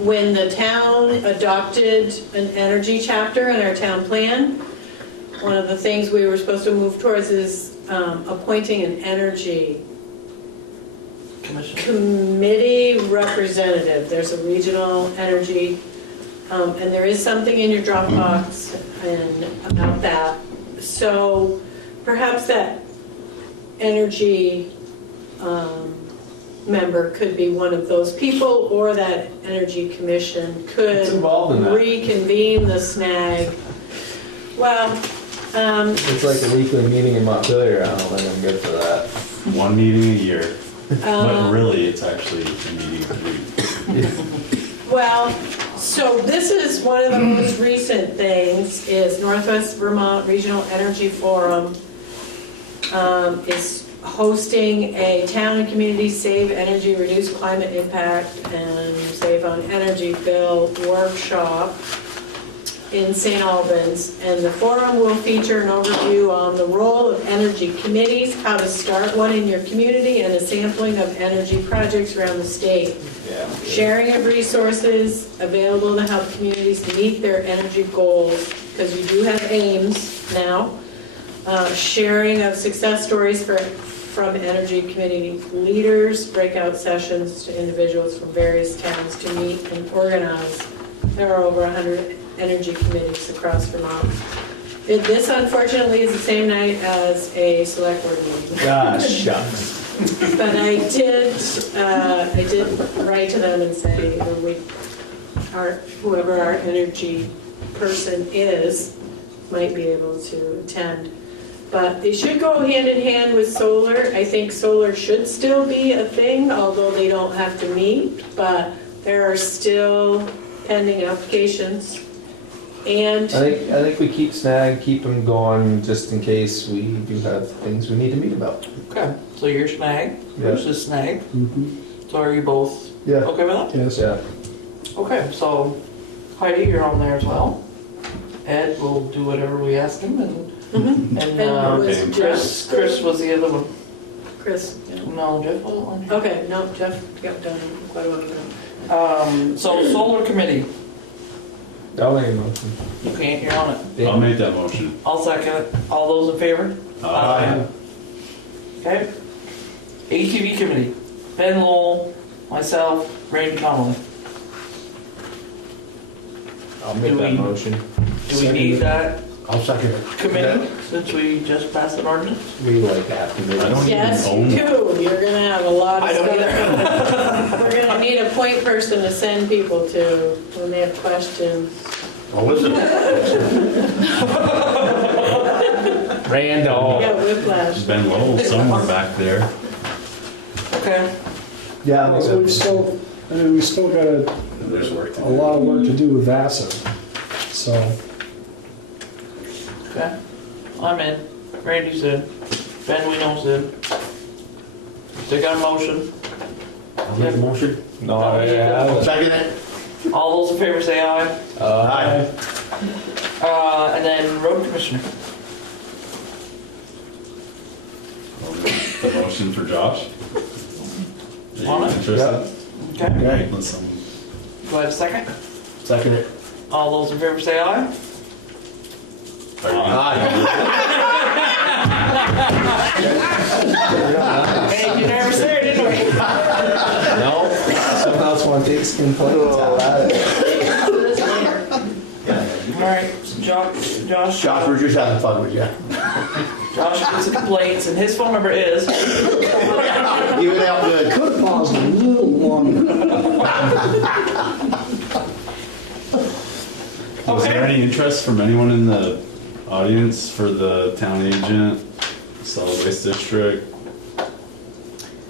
when the town adopted an energy chapter in our town plan, one of the things we were supposed to move towards is appointing an energy committee representative. There's a regional energy, and there is something in your Dropbox about that. So perhaps that energy member could be one of those people, or that energy commission could What's involved in that? reconvene the snag. Well, It's like a weekly meeting in Montpelier. I don't think I'm good for that. One meeting a year, but really, it's actually a meeting a week. well, So this is one of the most recent things, is Northwest Vermont Regional Energy Forum is hosting a town and community save energy, reduce climate impact, and save on energy bill workshop in St. Albans. And the forum will feature an overview on the role of energy committees, how to start one in your community, and a sampling of energy projects around the state. Sharing of resources available to help communities meet their energy goals, because you do have aims now. Sharing of success stories from energy committee leaders, breakout sessions to individuals from various towns to meet and organize. There are over 100 energy committees across Vermont. This unfortunately is the same night as a select board meeting. Gosh, shucks. But I did write to them and say, whoever our energy person is might be able to attend. But they should go hand in hand with solar. I think solar should still be a thing, although they don't have to meet, but there are still pending applications. And I think we keep them going just in case we do have things we need to meet about. Okay, so you're snag, Bruce is snag. Mm-hmm. So are you both okay with that? Yes. Yeah. Okay, so Heidi, you're on there as well. Ed will do whatever we ask him, and Chris was the other one. Chris, yeah. No, Jeff wasn't on here. Okay, no, Jeff got done quite a while ago. So solar committee, I'll make a motion. you can't, you're on it. I'll make that motion. I'll second it. All those in favor? Aye. Okay. ATV committee, Ben Lowell, myself, Randy Connolly. I'll make Do that we- motion. Do we need that I'll second it. committee since we just passed an ordinance? We like that committee. I don't Yes, even you own. do. You're gonna have a lot of I don't stuff. We're gonna need a point person to send people to when they have questions. What was it? Randall. Yeah, whiplash. Ben Lowell somewhere back there. Okay. Yeah. So we've still got There's work to a do. lot of work to do with VASA. So, Okay. I'm in. Randy's in. Ben Wino's in. They got a motion. I'll make a motion. No, yeah. Second it. All those in favor say aye. Aye. And then road commissioner. The motion for Josh. Are you On it? interested? Okay. Okay. Listen. Do I have a second? Second it. All those in favor say aye. Hey, you never said, didn't we? No. Somehow else want to take some complaints out of it. All right, Josh. Josh, we're just having fun with you. Josh gets the complaints, and his phone number is. Give it out good. could have paused a little longer. Was there any interest from anyone in the audience for the town agent, solid waste district,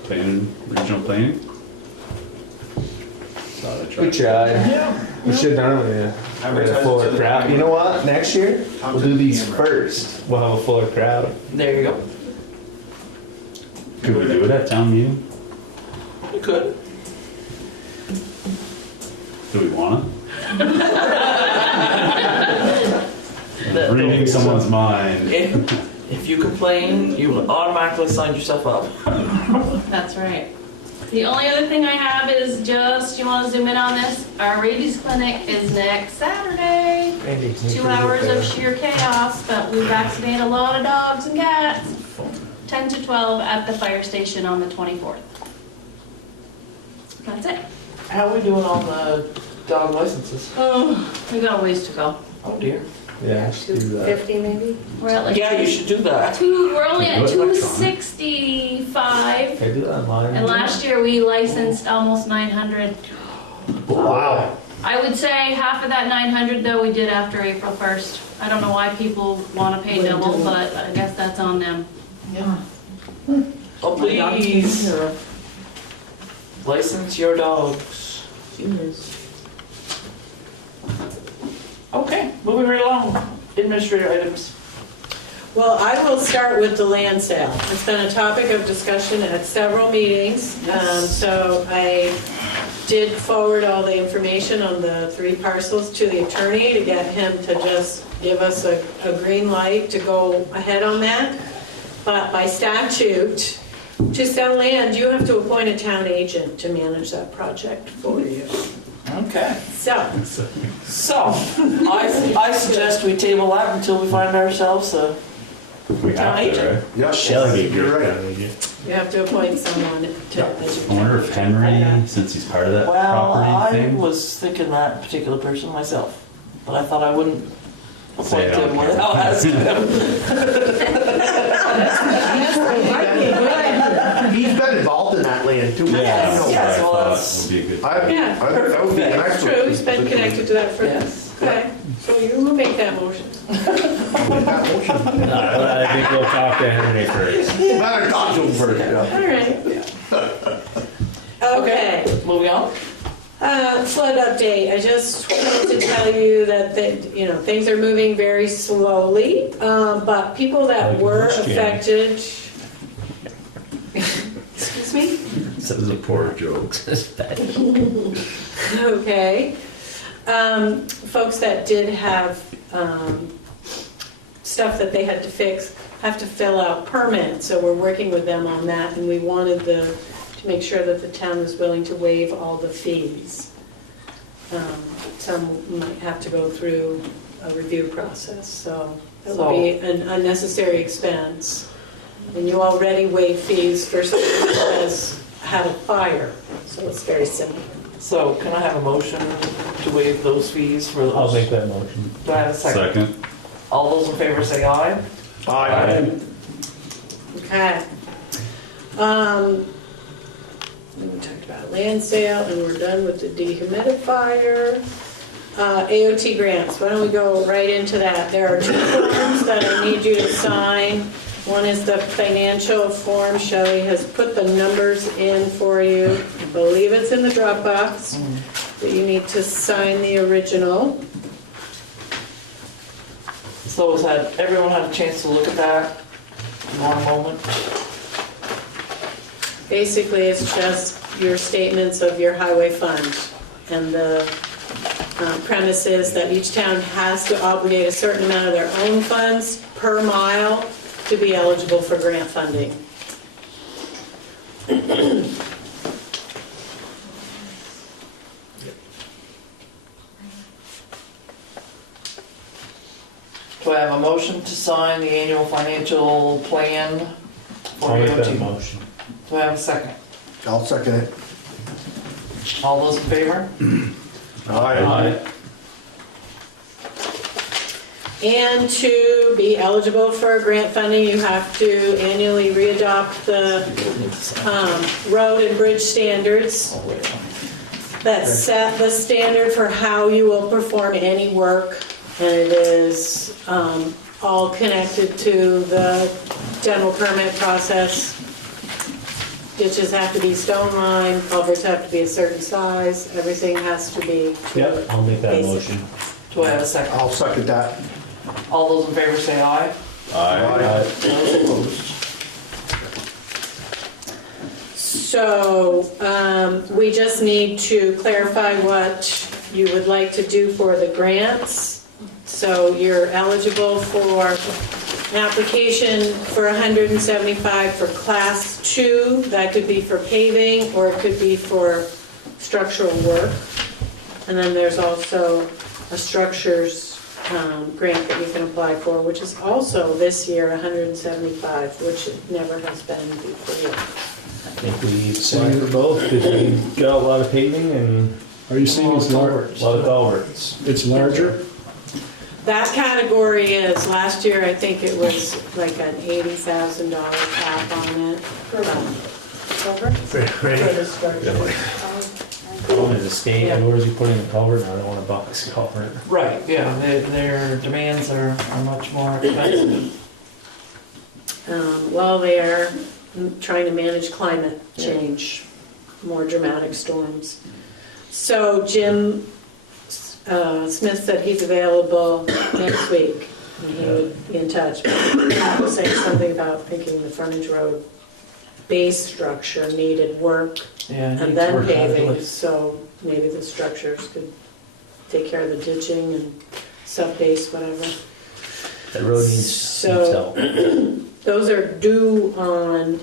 planning, regional planning? Thought I'd try. We tried. Yeah. We should have done it with a fuller crowd. You know what? Next year, we'll do these first. We'll have a fuller crowd. There you go. Could we do it at town meeting? You could. Do we wanna? Reading someone's mind. If you complain, you will automatically sign yourself up. That's right. The only other thing I have is just, you want to zoom in on this? Our rabies clinic is next Saturday. 2 hours of sheer chaos, but we vaccinate a lot of dogs and cats. 10 to 12 at the fire station on the 24th. That's it. How are we doing on the dog licenses? Oh, we got a ways to go. Oh dear. Yeah, just do that. 250 maybe? We're at like Yeah, you should do that. we're only at Do it electronic. 265. Can I do that online? And last year we licensed almost 900. Wow. I would say half of that 900 though we did after April 1st. I don't know why people want to pay double, but I guess that's on them. Yeah. Oh, please. License your dogs. Okay, moving right along, administrative items. Well, I will start with the land sale. It's been a topic of discussion at several meetings. So I did forward all the information on the 3 parcels to the attorney to get him to just give us a green light to go ahead on that. But by statute, to sell land, you have to appoint a town agent to manage that project for you. Okay. So, I suggest we table that until we find ourselves a We town have to, agent. right? Yeah, Shelley, you're right. you have to appoint someone to. I wonder if Henry, since he's part of that Well, property I thing. was thinking that particular person myself, but I thought I wouldn't Say appoint it him on without asking him. He's been involved in that land too. Yeah, Yes, that's yes, what well, I thought that's- would be a good. Yeah, That would be an That's excellent true, he's been position. connected to that for, Yes. okay, so you will make that motion. I think we'll talk to Henry first. Better talk to him first, yeah. All right. Okay, Moving on. flood update, I just wanted to tell you that, things are moving very slowly, but people that Like were this, Jan. affected. Excuse me? Some of the poor jokes. It's bad. Okay. Folks that did have stuff that they had to fix have to fill out permits, so we're working with them on that, and we wanted to make sure that the town was willing to waive all the fees. Some might have to go through a review process, so that would be an unnecessary expense. And you already waive fees for something that has had a fire, so it's very simple. So can I have a motion to waive those fees for those? I'll make that motion. Do I have a second? Second. All those in favor say aye. Aye. Okay. We talked about land sale, and we're done with the dehumidifier. AOT grants, why don't we go right into that? There are 2 forms that I need you to sign. One is the financial form. Shelley has put the numbers in for you. I believe it's in the Dropbox, but you need to sign the original. So everyone had a chance to look at that in one moment? Basically, it's just your statements of your highway fund, and the premise is that each town has to obligate a certain amount of their own funds per mile to be eligible for grant funding. Do I have a motion to sign the annual financial plan for I'll make that AOT? motion. Do I have a second? I'll second it. All those in favor? Aye. And to be eligible for grant funding, you have to annually readopt the road and bridge standards that set the standard for how you will perform any work. And it is all connected to the general permit process. Ditches have to be stone lined, culverts have to be a certain size, everything has to be. Yep, I'll make that Basic. motion. Do I have a second? I'll second that. All those in favor say aye. Aye. Those opposed? So, we just need to clarify what you would like to do for the grants. So you're eligible for an application for $175 for class 2. That could be for paving, or it could be for structural work. And then there's also a structures grant that you can apply for, which is also this year $175, which it never has been before. I think we apply for both because we got a lot of paving and Are you saying it's a lot of culverts. It's larger? That category is, last year, I think it was like an $80,000 cap on it. As a state, where is he putting a culvert? I don't want a box culvert. Right, yeah, their demands are much more expensive. Well, they are trying to manage climate change, more dramatic storms. So Jim Smith said he's available next week, and he would be in touch. He was saying something about thinking the frontage road base structure needed work Yeah, it and needs then work paving, badly. so maybe the structures could take care of the ditching and sub-base, whatever. That road needs So- help. Those are due on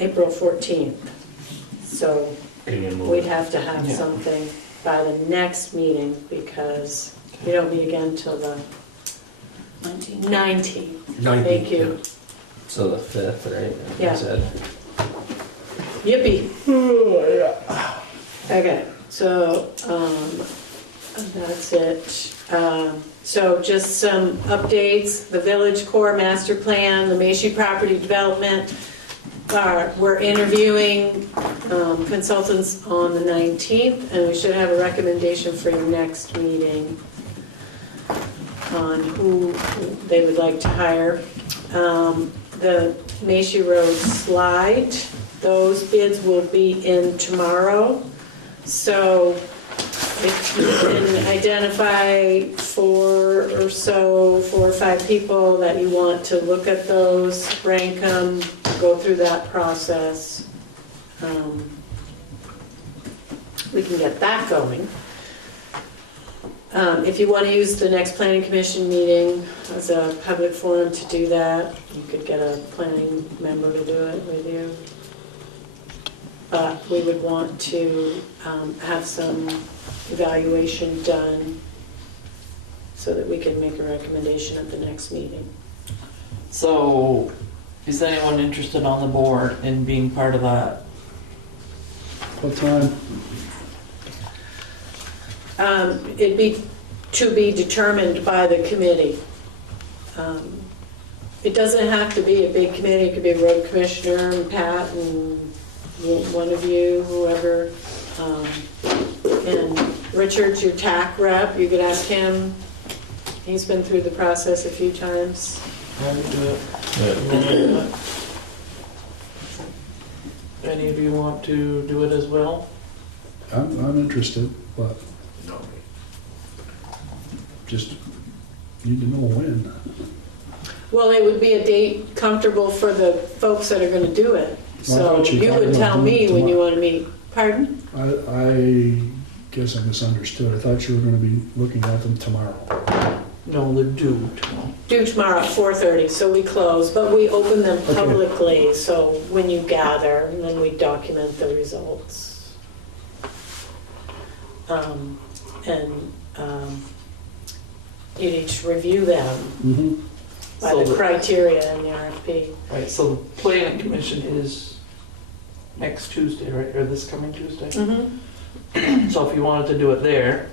April 14th, so we'd have to have Yeah. something by the next meeting, because we don't meet again till the 19th. Thank you. So the 5th, right? Yeah. You said. Yippee. Okay, so that's it. So just some updates. The Village Core Master Plan, the Macy Property Development, we're interviewing consultants on the 19th, and we should have a recommendation for your next meeting on who they would like to hire. The Macy Road slide, those bids will be in tomorrow. So if you can identify 4 or 5 people that you want to look at those, rank them, go through that process, we can get that going. If you want to use the next planning commission meeting as a public forum to do that, you could get a planning member to do it with you. But we would want to have some evaluation done so that we can make a recommendation at the next meeting. So, is anyone interested on the board in being part of that? What time? It'd be to be determined by the committee. It doesn't have to be a big committee, it could be a road commissioner and Pat and one of you, whoever. And Richard's your TAC rep, you could ask him. He's been through the process a few times. Ready to do it? Any of you want to do it as well? I'm interested, but just need to know when. Well, it would be a date comfortable for the folks that are gonna do it. Well, I So thought you you were would talking tell about me doing it when you tomorrow. wanna meet. Pardon? I guess I misunderstood. I thought you were gonna be looking at them tomorrow. No, they're due tomorrow. Due tomorrow at 4:30, so we close, but we open them Okay. publicly, so when you gather, and then we document the results. You'd each review them Mm-hmm. by So the criteria in the RFP. Right, so the planning commission is next Tuesday, right, or this coming Tuesday? So if you wanted to do it there,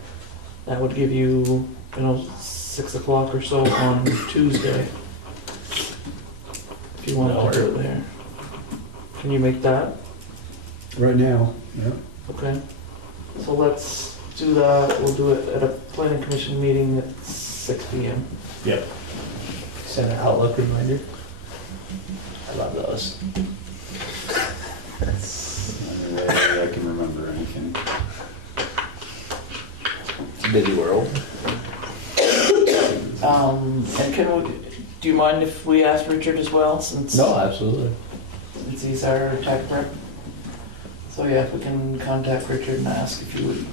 that would give you, 6 o'clock or so on Tuesday. If you wanted to do it there. Can you make that? Right now, yeah. Okay. So let's do that, we'll do it at a planning commission meeting at 6 PM. Yep. Send an Outlook reminder. I love those. I can remember anything. It's a busy world. And do you mind if we ask Richard as well, since? No, absolutely. Since he's our tech rep. So yeah, if we can contact Richard and ask if you would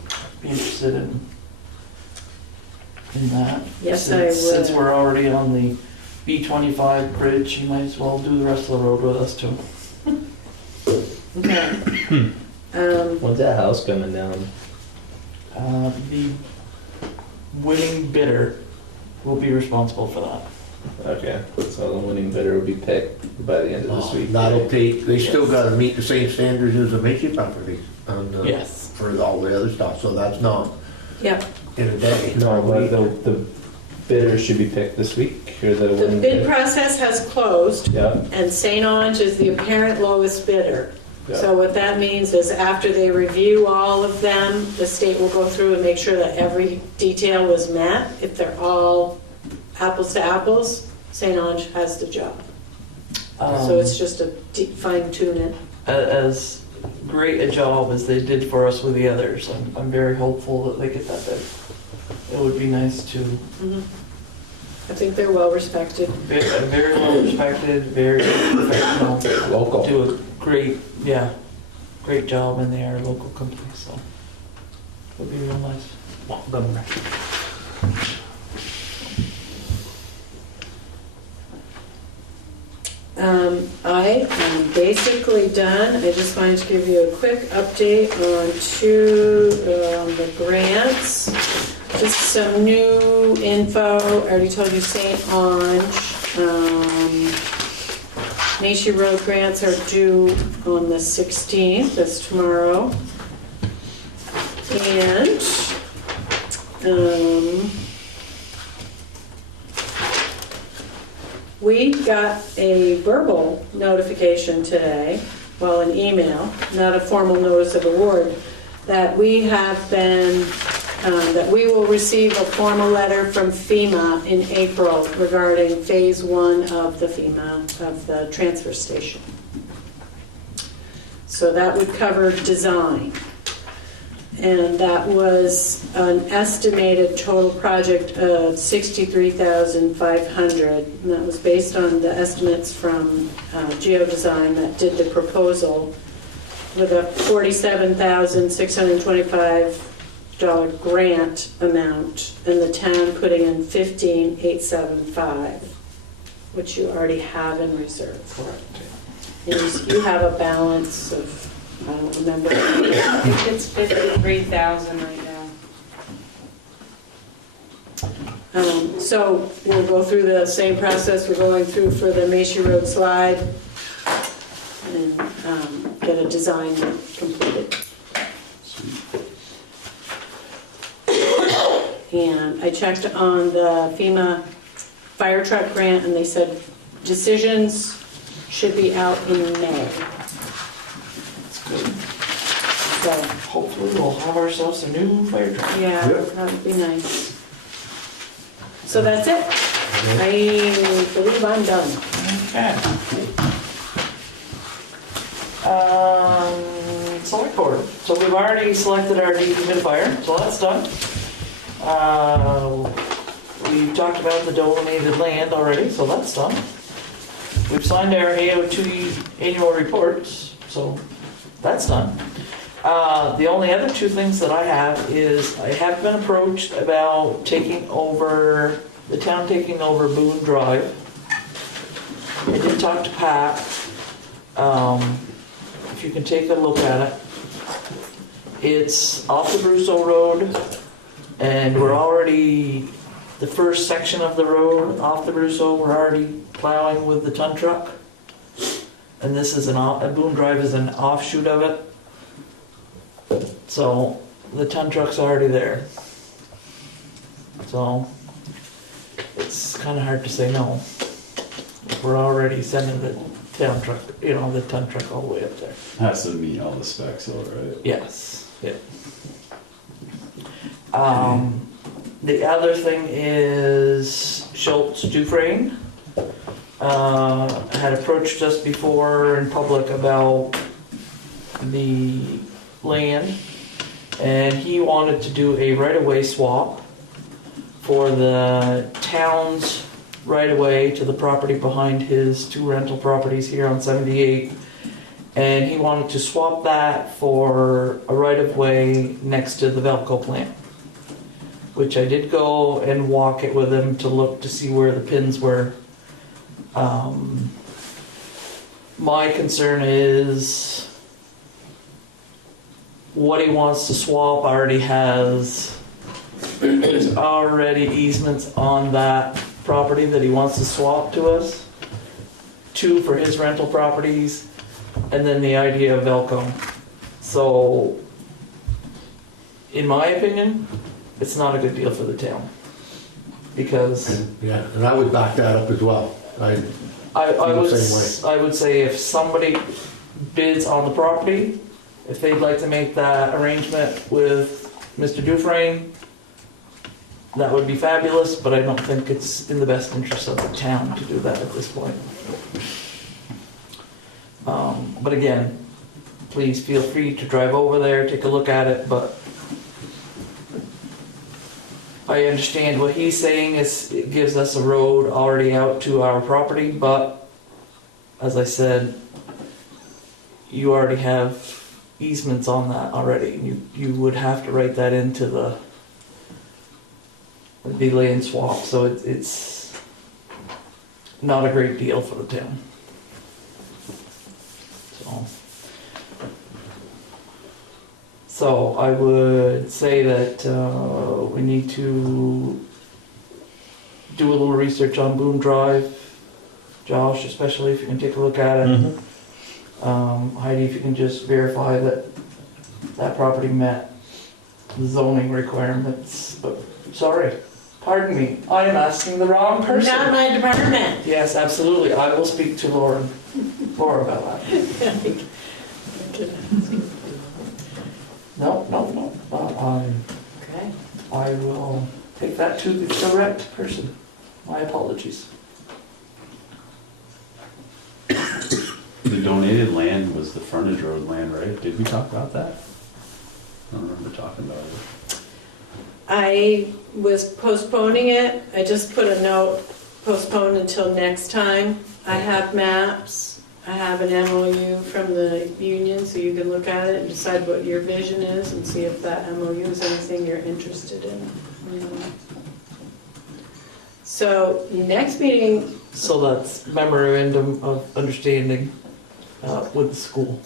be interested in that. Yes, I would. Since we're already on the B25 bridge, you might as well do the rest of the road with us too. Okay. When's that house coming down? The winning bidder will be responsible for that. Okay, so the winning bidder will be picked by the end of this week. That'll take, they still gotta meet the same standards as the Macy property on, Yes. for all the other stuff, so that's not Yep. in a day. No, but the bidder should be picked this week, or the The winning bid bidder? process has closed, Yeah, and St. Ange is the apparent lowest bidder. Yeah. So what that means is after they review all of them, the state will go through and make sure that every detail was met. If they're all apples to apples, St. Ange has the job. So it's just a fine tune it. As great a job as they did for us with the others, I'm very hopeful that they get that bid. would be nice too. Mhm. I think they're well respected. Very well respected, very professional. Local. Do a great job, and they are a local company, so would be real nice. Governor. I am basically done. I just wanted to give you a quick update on the grants. Just some new info. I already told you St. Ange. Macy Road grants are due on the 16th, that's tomorrow. And we got a verbal notification today, well, an email, not a formal notice of award, that we have been, that we will receive a formal letter from FEMA in April regarding phase 1 of the FEMA, of the transfer station. So that would cover design. And that was an estimated total project of $63,500. And that was based on the estimates from Geodesign that did the proposal, with a $47,625 grant amount, and the town putting in $15,875, which you already have in reserve. Correct. And you have a balance of, I don't remember. I think it's 53,000 right now. So we'll go through the same process we're going through for the Macy Road slide and get a design completed. And I checked on the FEMA fire truck grant, and they said decisions should be out in May. So hopefully we'll have ourselves a new fire truck. yeah, that would be nice. So that's it. I believe I'm done. Okay. Select board. So we've already selected our dehumidifier, so that's done. We talked about the dolominated land already, so that's done. We've signed our AO2 annual reports, so that's done. The only other two things that I have is I have been approached about the town taking over Boone Drive. I did talk to Pat. If you can take a look at it. It's off the Brusso Road, and we're already, the first section of the road off the Brusso, we're already plowing with the ton truck. And this is Boone Drive is an offshoot of it. So the ton truck's already there. So it's kind of hard to say no. We're already sending the town truck, the ton truck all the way up there. Has to meet all the specs though, right? Yes, yeah. The other thing is Schultz Dufresne had approached us before in public about the land, and he wanted to do a right-of-way swap for the town's right-of-way to the property behind his two rental properties here on 78, and he wanted to swap that for a right-of-way next to the Velco plant, which I did go and walk it with him to look to see where the pins were. My concern is what he wants to swap already has, there's already easements on that property that he wants to swap to us, 2 for his rental properties, and then the idea of Velco. So, in my opinion, it's not a good deal for the town, because And I would back that up as well. I would say if somebody bids on the property, if they'd like to make that arrangement with Mr. Dufresne, that would be fabulous, but I don't think it's in the best interest of the town to do that at this point. But again, please feel free to drive over there, take a look at it, but I understand what he's saying is it gives us a road already out to our property, but as I said, you already have easements on that already. You would have to write that into the land swap, so it's not a great deal for the town. So I would say that we need to do a little research on Boone Drive. Josh, especially if you can take a look at it. Heidi, if you can just verify that that property met the zoning requirements. Sorry, pardon me, I am asking the wrong person. Not my department. Yes, absolutely. I will speak to Laura about that. No. Okay. I will take that to the correct person. My apologies. The donated land was the frontage road land, right? Did we talk about that? I don't remember talking about it. I was postponing it. I just put a note, postpone until next time. I have maps. I have an MOU from the union, so you can look at it and decide what your vision is and see if that MOU is anything you're interested in. So next meeting. So that's memorandum of understanding with the school.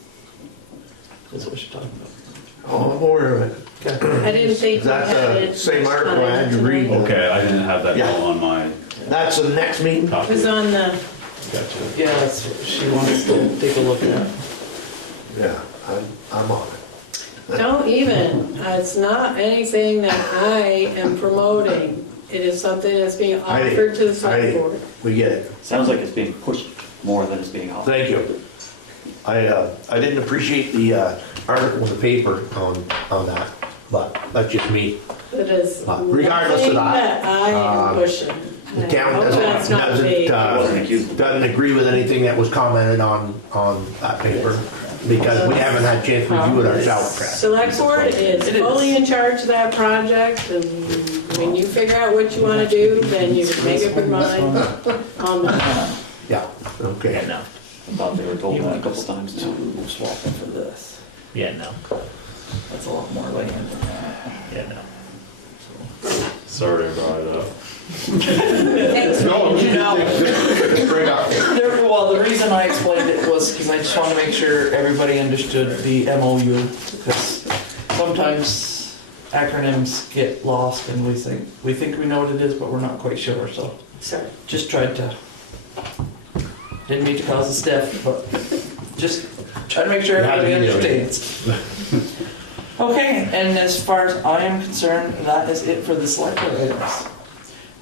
Is what you're talking about. Oh, I'm aware of it. Okay. I didn't think we That's had the it. same article I had to read. Okay, I didn't have that Yeah. all on my That's the next meeting? It copy. was on the, Gotcha. Yeah, that's what she wants to take a look at. Yeah, I'm on it. don't even, it's not anything that I am promoting. It is something that's being offered to the select board. We get it. Sounds like it's being pushed more than it's being offered. Thank you. I didn't appreciate the article in the paper on that, but that's just me. It is Regardless of nothing that, that I am pushing. The I town hope that's not vague. doesn't agree with anything that was commented on that paper, because we haven't had a chance to review it ourselves. Select board is fully in charge of that project, and when you figure out what you want to do, then you can make up your mind on that. Yeah, okay. Yeah, no. I thought they were told that a couple times now. To swap it for this. Yeah, no. That's a lot more land than that. Yeah, no. Sorry I brought it up. Well, the reason I explained it was because I just want to make sure everybody understood the MOU, because sometimes acronyms get lost and we think we know what it is, but we're not quite sure, so. Sorry. Just tried to, didn't mean to cause a stiff, but just try to make sure everybody understands. Okay, and as far as I am concerned, that is it for the select board items.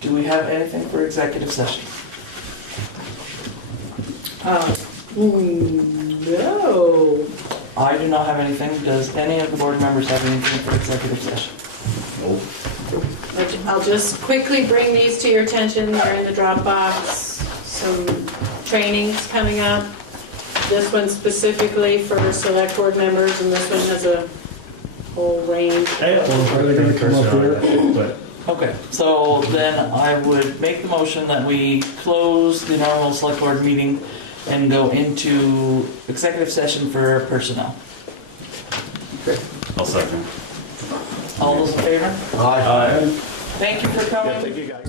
Do we have anything for executive session? No. I do not have anything. Does any of the board members have anything for executive session? I'll just quickly bring these to your attention. They're in the Dropbox. Some trainings coming up. This one specifically for select board members, and this one has a whole range. Are they gonna come up here? Okay, so then I would make the motion that we close the normal select board meeting and go into executive session for personnel. I'll second. All those in favor? Aye. Thank you for coming. Yeah, thank you guys.